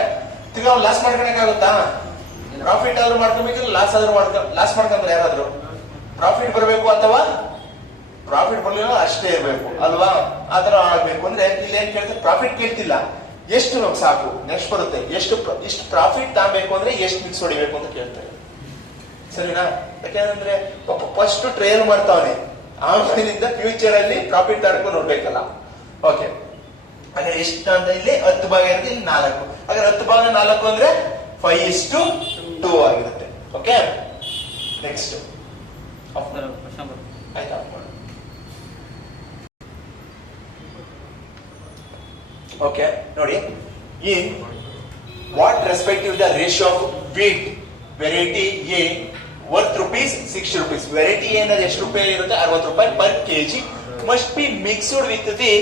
ತಿರ್ಗಾ ಲಾಸ್ ಮಾಡ್ಕೊಳಕ್ಕಾಗುತ್ತಾ? ಪ್ರಾಫಿಟ್ ಆದ್ರೂ ಮಾಡ್ಕೊಬೇಕಿಲ್ಲ, ಲಾಸ್ ಮಾಡ್ಕೊಂಡ್ರೆ ಯಾರಾದ್ರೂ ಪ್ರಾಫಿಟ್ ಬರಬೇಕು ಅಥವಾ ಪ್ರಾಫಿಟ್ ಬರ್ಲಿಲ್ಲ ಅಷ್ಟೇ ಇರಬೇಕು ಅಲ್ವಾ? ಆತರ ಆಗ್ಬೇಕು ಅಂದ್ರೆ ಇಲ್ಲಿ ಏನ್ ಕೇಳ್ತಾರೆ, ಪ್ರಾಫಿಟ್ ಕೇಳ್ತಿಲ್ಲ, ಎಷ್ಟು ನಮ್ಗೆ ಸಾಕು. ನೆಕ್ಸ್ಟ್ ಬರುತ್ತೆ, ಇಷ್ಟು ಪ್ರಾಫಿಟ್ ತಗಬೇಕು ಅಂದ್ರೆ ಎಷ್ಟು ಮಿಕ್ಸ್ ಹೊಡಿಬೇಕು ಅಂತ ಕೇಳ್ತಾರೆ. ಸರಿನಾ? ಯಾಕೆಂದ್ರೆ ಫಸ್ಟ್ ಟ್ರಯಲ್ ಮಾಡ್ತಾವನೆ, ಆಮೇಲಿಂದ ಫ್ಯೂಚರ್ ಅಲ್ಲಿ ಪ್ರಾಫಿಟ್ ತಡ್ಕೊಂಡು ನೋಡ್ಬೇಕಲ್ಲ. ಓಕೆ, ಹಾಗೆ ಎಷ್ಟು ಅಂತ ಇಲ್ಲಿ 10 ಭಾಗ ಇರುತ್ತೆ, ಇಲ್ಲಿ 4. ಹಾಗಾದ್ರೆ 10 ಭಾಗ 4 ಅಂದ್ರೆ 5:2 ಆಗಿರುತ್ತೆ. ಓಕೆ, ನೆಕ್ಸ್ಟ್ ಆಯ್ತಾ? ಓಕೆ ನೋಡಿ, in what respective the ratio of wheat variety A worth ₹60. Variety A ಅನ್ನೋದು ಎಷ್ಟು ರೂಪಾಯಿ ಇರುತ್ತೆ? 60 ರೂಪಾಯಿ per KG must be mixed with the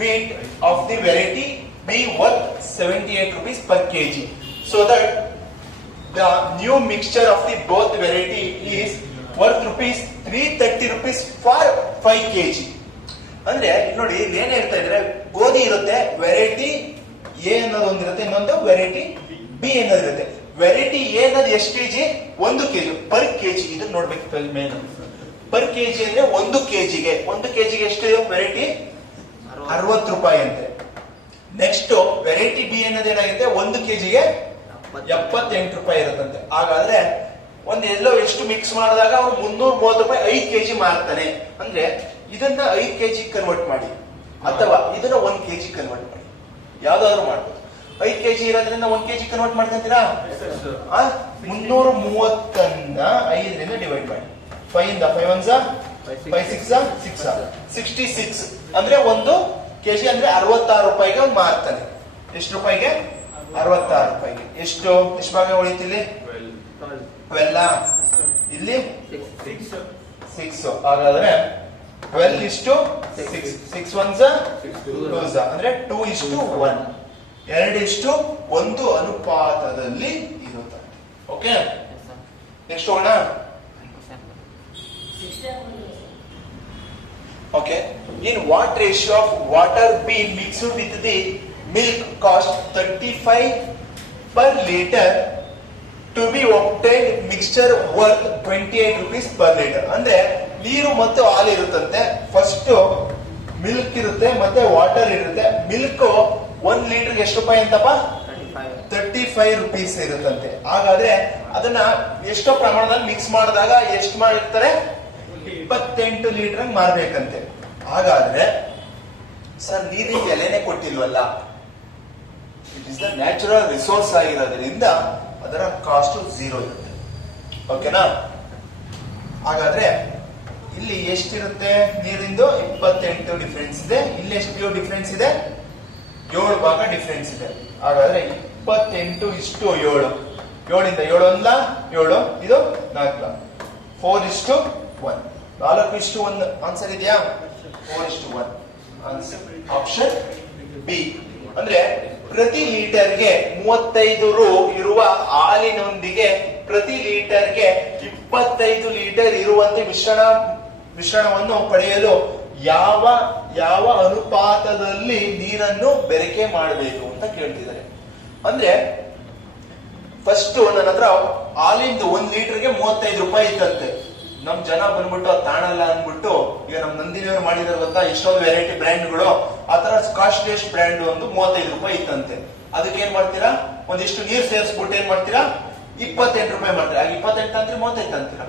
wheat of the variety B worth ₹78 per kg, so that the new mixture of the both variety is worth ₹330 for 5 kg. ಅಂದ್ರೆ ನೋಡಿ, ಇಲ್ಲಿ ಏನ್ ಹೇಳ್ತಾ ಇದ್ರೆ, ಗೋಧಿ ಇರುತ್ತೆ, ವೆರೈಟಿ ಎ ಅನ್ನೋದು ಒಂದಿರುತ್ತೆ, ಇನ್ನೊಂದು ವೆರೈಟಿ ಬಿ ಅನ್ನೋದಿರುತ್ತೆ. ವೆರೈಟಿ ಎ ಅನ್ನೋದು ಎಷ್ಟು ಕೆಜಿ? 1 KG per KG. ಇದನ್ನ ನೋಡ್ಬೇಕು ಮೇನ್, ಪರ್ ಕೆಜಿ ಅಂದ್ರೆ 1 ಕೆಜಿಗೆ ಎಷ್ಟು ವೆರೈಟಿ? 60 ರೂಪಾಯಿ ಅಂತೆ. ನೆಕ್ಸ್ಟ್ ವೆರೈಟಿ ಬಿ ಅನ್ನೋದು ಏನಾಗುತ್ತೆ, 1 ಕೆಜಿಗೆ 78 ರೂಪಾಯಿ ಇರುತ್ತಂತೆ. ಹಾಗಾದ್ರೆ ಎಲ್ಲೋ ಎಷ್ಟು ಮಿಕ್ಸ್ ಮಾಡಿದಾಗ ಅವ್ರು 330 ರೂಪಾಯಿ 5 ಕೆಜಿ ಮಾರ್ತಾನೆ. ಅಂದ್ರೆ ಇದನ್ನ 5 ಕೆಜಿ ಕನ್ವರ್ಟ್ ಮಾಡಿ ಅಥವಾ ಇದನ್ನ 1 ಕೆಜಿ ಕನ್ವರ್ಟ್ ಮಾಡಿ, ಯಾವ್ದಾದ್ರು ಮಾಡ್ಬೋದು. 5 ಕೆಜಿ ಇರೋದ್ರಿಂದ 1 ಕೆಜಿ ಕನ್ವರ್ಟ್ ಮಾಡ್ಕೊಂತೀರಾ? 330ಅನ್ನ 5ರಿಂದ ಡಿವೈಡ್ ಮಾಡಿ. 5 ಇಂದ 5 1 5 6 66 ಅಂದ್ರೆ 1 ಕೆಜಿ ಅಂದ್ರೆ 66 ರೂಪಾಯಿಗೆ ಮಾರ್ತಾನೆ. ಎಷ್ಟು ರೂಪಾಯಿಗೆ? 66 ರೂಪಾಯಿಗೆ. ಎಷ್ಟು ಭಾಗ ಉಳಿತಿಲ್ಲಿ? 12. ಇಲ್ಲಿ 6. ಹಾಗಾದ್ರೆ 12:6 6 1 2 ಅಂದ್ರೆ 2:1 2:1 ಅನುಪಾತದಲ್ಲಿ ಇರುತ್ತೆ. ಓಕೆ, ನೆಕ್ಸ್ಟ್ ಹೋಗೋಣ. Okay, in what ratio of water B mixed with the milk cost 35 per liter to be obtained mixture worth 28 rupees per liter. ಅಂದ್ರೆ ನೀರು ಮತ್ತು ಹಾಲು ಇರುತ್ತಂತೆ. ಫಸ್ಟ್ ಮಿಲ್ಕ್ ಇರುತ್ತೆ ಮತ್ತೆ ವಾಟರ್ ಇರುತ್ತೆ. ಮಿಲ್ಕ್ 1 ಲೀಟರ್ ಎಷ್ಟು ರೂಪಾಯಿ ಅಂತಪ್ಪ? 35 rupees ಇರುತ್ತಂತೆ. ಹಾಗಾದ್ರೆ ಅದನ್ನ ಎಷ್ಟೋ ಪ್ರಮಾಣದಲ್ಲಿ ಮಿಕ್ಸ್ ಮಾಡಿದಾಗ ಎಷ್ಟು ಮಾಡಿರ್ತಾರೆ? 28 ಲೀಟರ್ ಮಾರ್ಬೇಕಂತೆ. ಹಾಗಾದ್ರೆ ಸರ್, ನೀರಿನ ಬೆಲೆನೆ ಕೊಟ್ಟಿಲ್ವಲ್ಲ, it is the natural resource ಆಗಿರೋದ್ರಿಂದ ಅದರ ಕಾಸ್ಟ್ 0 ಇರುತ್ತೆ. ಓಕೆನಾ? ಹಾಗಾದ್ರೆ ಇಲ್ಲಿ ಎಷ್ಟಿರುತ್ತೆ? ನೀರಿಂದು 28 ಡಿಫರೆನ್ಸ್ ಇದೆ, ಇಲ್ಲಿ ಎಷ್ಟು ಡಿಫರೆನ್ಸ್ ಇದೆ? 7 ಭಾಗ ಡಿಫರೆನ್ಸ್ ಇದೆ. ಹಾಗಾದ್ರೆ 28:7. 7 ಇಂದ 7 1 7, ಇದು 4. 4:1. 4:1 ಆನ್ಸರ್ ಇದೆಯಾ? 4:1 ಆನ್ಸರ್ ಆಪ್ಷನ್ ಬಿ. ಅಂದ್ರೆ ಪ್ರತಿ ಲೀಟರ್ಗೆ 35 ರು ಇರುವ ಹಾಲಿನೊಂದಿಗೆ ಪ್ರತಿ ಲೀಟರ್ಗೆ 25 ಲೀಟರ್ ಇರುವಂತೆ ಮಿಶ್ರಣವನ್ನು ಪಡೆಯಲು ಯಾವ ಅನುಪಾತದಲ್ಲಿ ನೀರನ್ನು ಬೆರಕೆ ಮಾಡಬೇಕು ಅಂತ ಕೇಳ್ತಿದ್ದಾರೆ. ಅಂದ್ರೆ ಫಸ್ಟ್ ನನ್ನ ಹತ್ರ ಹಾಲಿಂದು 1 ಲೀಟರ್ಗೆ 35 ರೂಪಾಯಿ ಇತ್ತಂತೆ. ನಮ್ ಜನ ಬಂದ್ಬಿಟ್ಟು ತಾಣಲ್ಲ ಅಂದ್ಬಿಟ್ಟು ಈಗ ನಮ್ ನಂದಿನಿಯವರು ಮಾಡಿದಾರೆ ಗೊತ್ತಾ, ಎಷ್ಟೊಂದು ವೆರೈಟಿ ಬ್ರ್ಯಾಂಡ್ಗಳು. ಆತರ ಕಾಸ್ಟ್ಲಿಯಸ್ಟ್ ಬ್ರ್ಯಾಂಡ್ ಒಂದು 35 ರೂಪಾಯಿ ಇತ್ತಂತೆ. ಅದಕ್ಕೆ ಏನ್ ಮಾಡ್ತೀರಾ, ಒಂದಿಷ್ಟು ನೀರ್ ಸೇರಿಸ್ಬಿಟ್ಟು ಏನ್ ಮಾಡ್ತೀರಾ, 28 ರೂಪಾಯಿ ಮಾಡ್ತಾರೆ. ಆಗ 28 ಅಂದ್ರೆ 35 ಅಂತೀರಾ,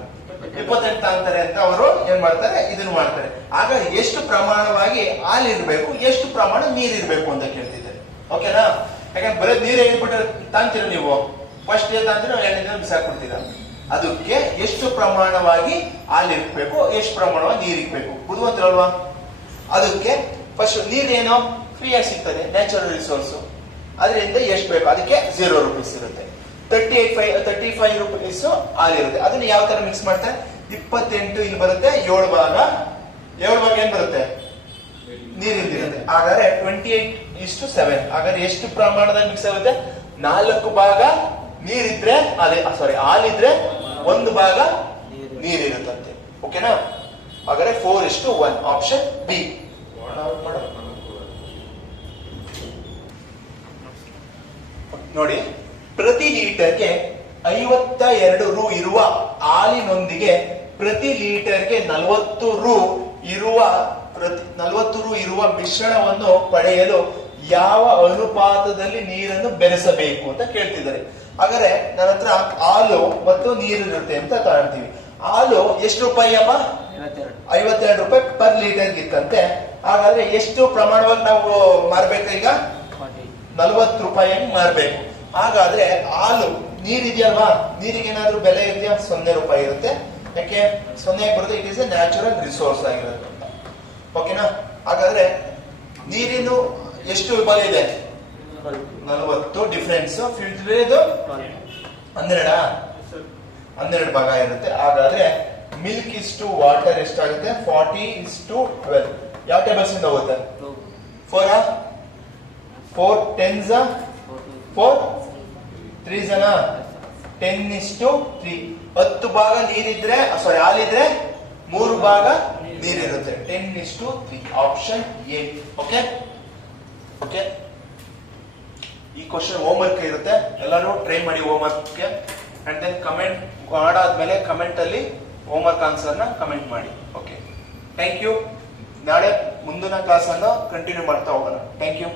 28 ಅಂತಾರೆ ಅಂತ ಅವರು ಏನ್ ಮಾಡ್ತಾರೆ, ಇದನ್ನ ಮಾಡ್ತಾರೆ. ಆಗ ಎಷ್ಟು ಪ್ರಮಾಣವಾಗಿ ಹಾಲು ಇರ್ಬೇಕು, ಎಷ್ಟು ಪ್ರಮಾಣ ನೀರಿರ್ಬೇಕು ಅಂತ ಕೇಳ್ತಿದ್ದಾರೆ. ಓಕೆನಾ? ಯಾಕಂದ್ರೆ ಬರೀ ನೀರ್ ಹೇಳ್ಬಿಟ್ಟು ತಾಂತೀರ ನೀವು, ಫಸ್ಟ್ ಡೇ ತಾಂತೀರ, 2ನೇ ದಿನ ಬಿಸಾಕ್ಬಿಡ್ತೀರಾ. ಅದಕ್ಕೆ ಎಷ್ಟು ಪ್ರಮಾಣವಾಗಿ ಹಾಲು ಇರ್ಬೇಕು, ಎಷ್ಟು ಪ್ರಮಾಣವಾಗಿ ನೀರ್ ಇರ್ಬೇಕು ಬುದ್ಧಿವಂತರಲ್ವಾ? ಅದಕ್ಕೆ ಫಸ್ಟ್ ನೀರೇನೋ ಫ್ರೀಯಾಗಿ ಸಿಗ್ತದೆ, ನ್ಯಾಚುರಲ್ ರಿಸೋರ್ಸ್. ಅದರಿಂದ ಎಷ್ಟು ಬೇಕು ಅದಕ್ಕೆ 0 ರೂಪೀಸ್ ಇರುತ್ತೆ. 35 ರೂಪೀಸ್ ಹಾಲು ಇರುತ್ತೆ. ಅದನ್ನ ಯಾವ ತರ ಮಿಕ್ಸ್ ಮಾಡ್ತಾರೆ, 28 ಇಲ್ಲಿ ಬರುತ್ತೆ, 7 ಭಾಗ ಏನ್ ಬರುತ್ತೆ, ನೀರಿರುತ್ತೆ. ಹಾಗಾದ್ರೆ 28:7. ಹಾಗಾದ್ರೆ ಎಷ್ಟು ಪ್ರಮಾಣದಲ್ಲಿ ಮಿಕ್ಸ್ ಆಗುತ್ತೆ, 4 ಭಾಗ ನೀರಿದ್ರೆ ಹಾಲಿದ್ರೆ 1 ಭಾಗ ನೀರಿರುತ್ತಂತೆ. ಓಕೆನಾ? ಹಾಗಾದ್ರೆ 4:1 ಆಪ್ಷನ್ ಬಿ. ನೋಡಿ, ಪ್ರತಿ ಲೀಟರ್ಗೆ 52 ರು ಇರುವ ಹಾಲಿನೊಂದಿಗೆ ಪ್ರತಿ ಲೀಟರ್ಗೆ 40 ರು ಇರುವ ಮಿಶ್ರಣವನ್ನು ಪಡೆಯಲು ಯಾವ ಅನುಪಾತದಲ್ಲಿ ನೀರನ್ನು ಬೆರೆಸಬೇಕು ಅಂತ ಕೇಳ್ತಿದ್ದಾರೆ. ಹಾಗಾದ್ರೆ ನನ್ನ ಹತ್ರ ಹಾಲು ಮತ್ತು ನೀರು ಇರುತ್ತೆ ಅಂತ ಕಾಣ್ತೀವಿ. ಹಾಲು ಎಷ್ಟು ರೂಪಾಯಿ ಅಮ್ಮ, 52 ರೂಪಾಯಿ ಪರ್ ಲೀಟರ್ ಇತ್ತಂತೆ. ಹಾಗಾದ್ರೆ ಎಷ್ಟು ಪ್ರಮಾಣವಾಗಿ ನಾವು ಮಾರ್ಬೇಕು, ಈಗ 40 ರೂಪಾಯಿಯಾಗಿ ಮಾರ್ಬೇಕು. ಹಾಗಾದ್ರೆ ಹಾಲು, ನೀರಿದೆಯಲ್ವಾ, ನೀರಿಗೆ ಏನಾದ್ರೂ ಬೆಲೆ ಇದೆಯಾ, 0 ರೂಪಾಯಿ ಇರುತ್ತೆ. ಯಾಕೆ 0 ಬರುತ್ತೆ, it is A natural resource ಆಗಿರುತ್ತೆ. ಓಕೆನಾ? ಹಾಗಾದ್ರೆ ನೀರಿನ ಎಷ್ಟು ಬೆಲೆ ಇದೆ, 40 ಡಿಫ್ರೆನ್ಸ್. ಇದು 12 ಭಾಗ ಇರುತ್ತೆ. ಹಾಗಾದ್ರೆ ಮಿಲ್ಕ್ ಇಷ್ಟು ವಾಟರ್ ಎಷ್ಟಾಗುತ್ತೆ, 40:12. ಯಾವ ಟೇಬಲ್ಸ್ ಇಂದ ಹೋಗುತ್ತೆ, 4 10s 4 3s 10:3. 10 ಭಾಗ ನೀರಿದ್ರೆ ಹಾಲಿದ್ರೆ 3 ಭಾಗ ನೀರಿರುತ್ತೆ, 10:3. Option A. Okay okay. ಈ ಕ್ವಶನ್ ಹೋಮ್ ವರ್ಕ್ ಇರುತ್ತೆ, ಎಲ್ಲರೂ ಟ್ರೈ ಮಾಡಿ ಹೋಮ್ ವರ್ಕ್ಗೆ. ಅಂಡ್ ದೆನ್ ಕಮೆಂಟ್ ಮಾಡಾದ್ಮೇಲೆ ಕಮೆಂಟ್ ಅಲ್ಲಿ ಹೋಮ್ ವರ್ಕ್ ಆನ್ಸರ್ ನ ಕಮೆಂಟ್ ಮಾಡಿ. Okay, thank you. ನಾಳೆ ಮುಂದಿನ ಕ್ಲಾಸ್ ಅನ್ನು ಕಂಟಿನ್ಯೂ ಮಾಡ್ತಾ ಹೋಗೋಣ. Thank you.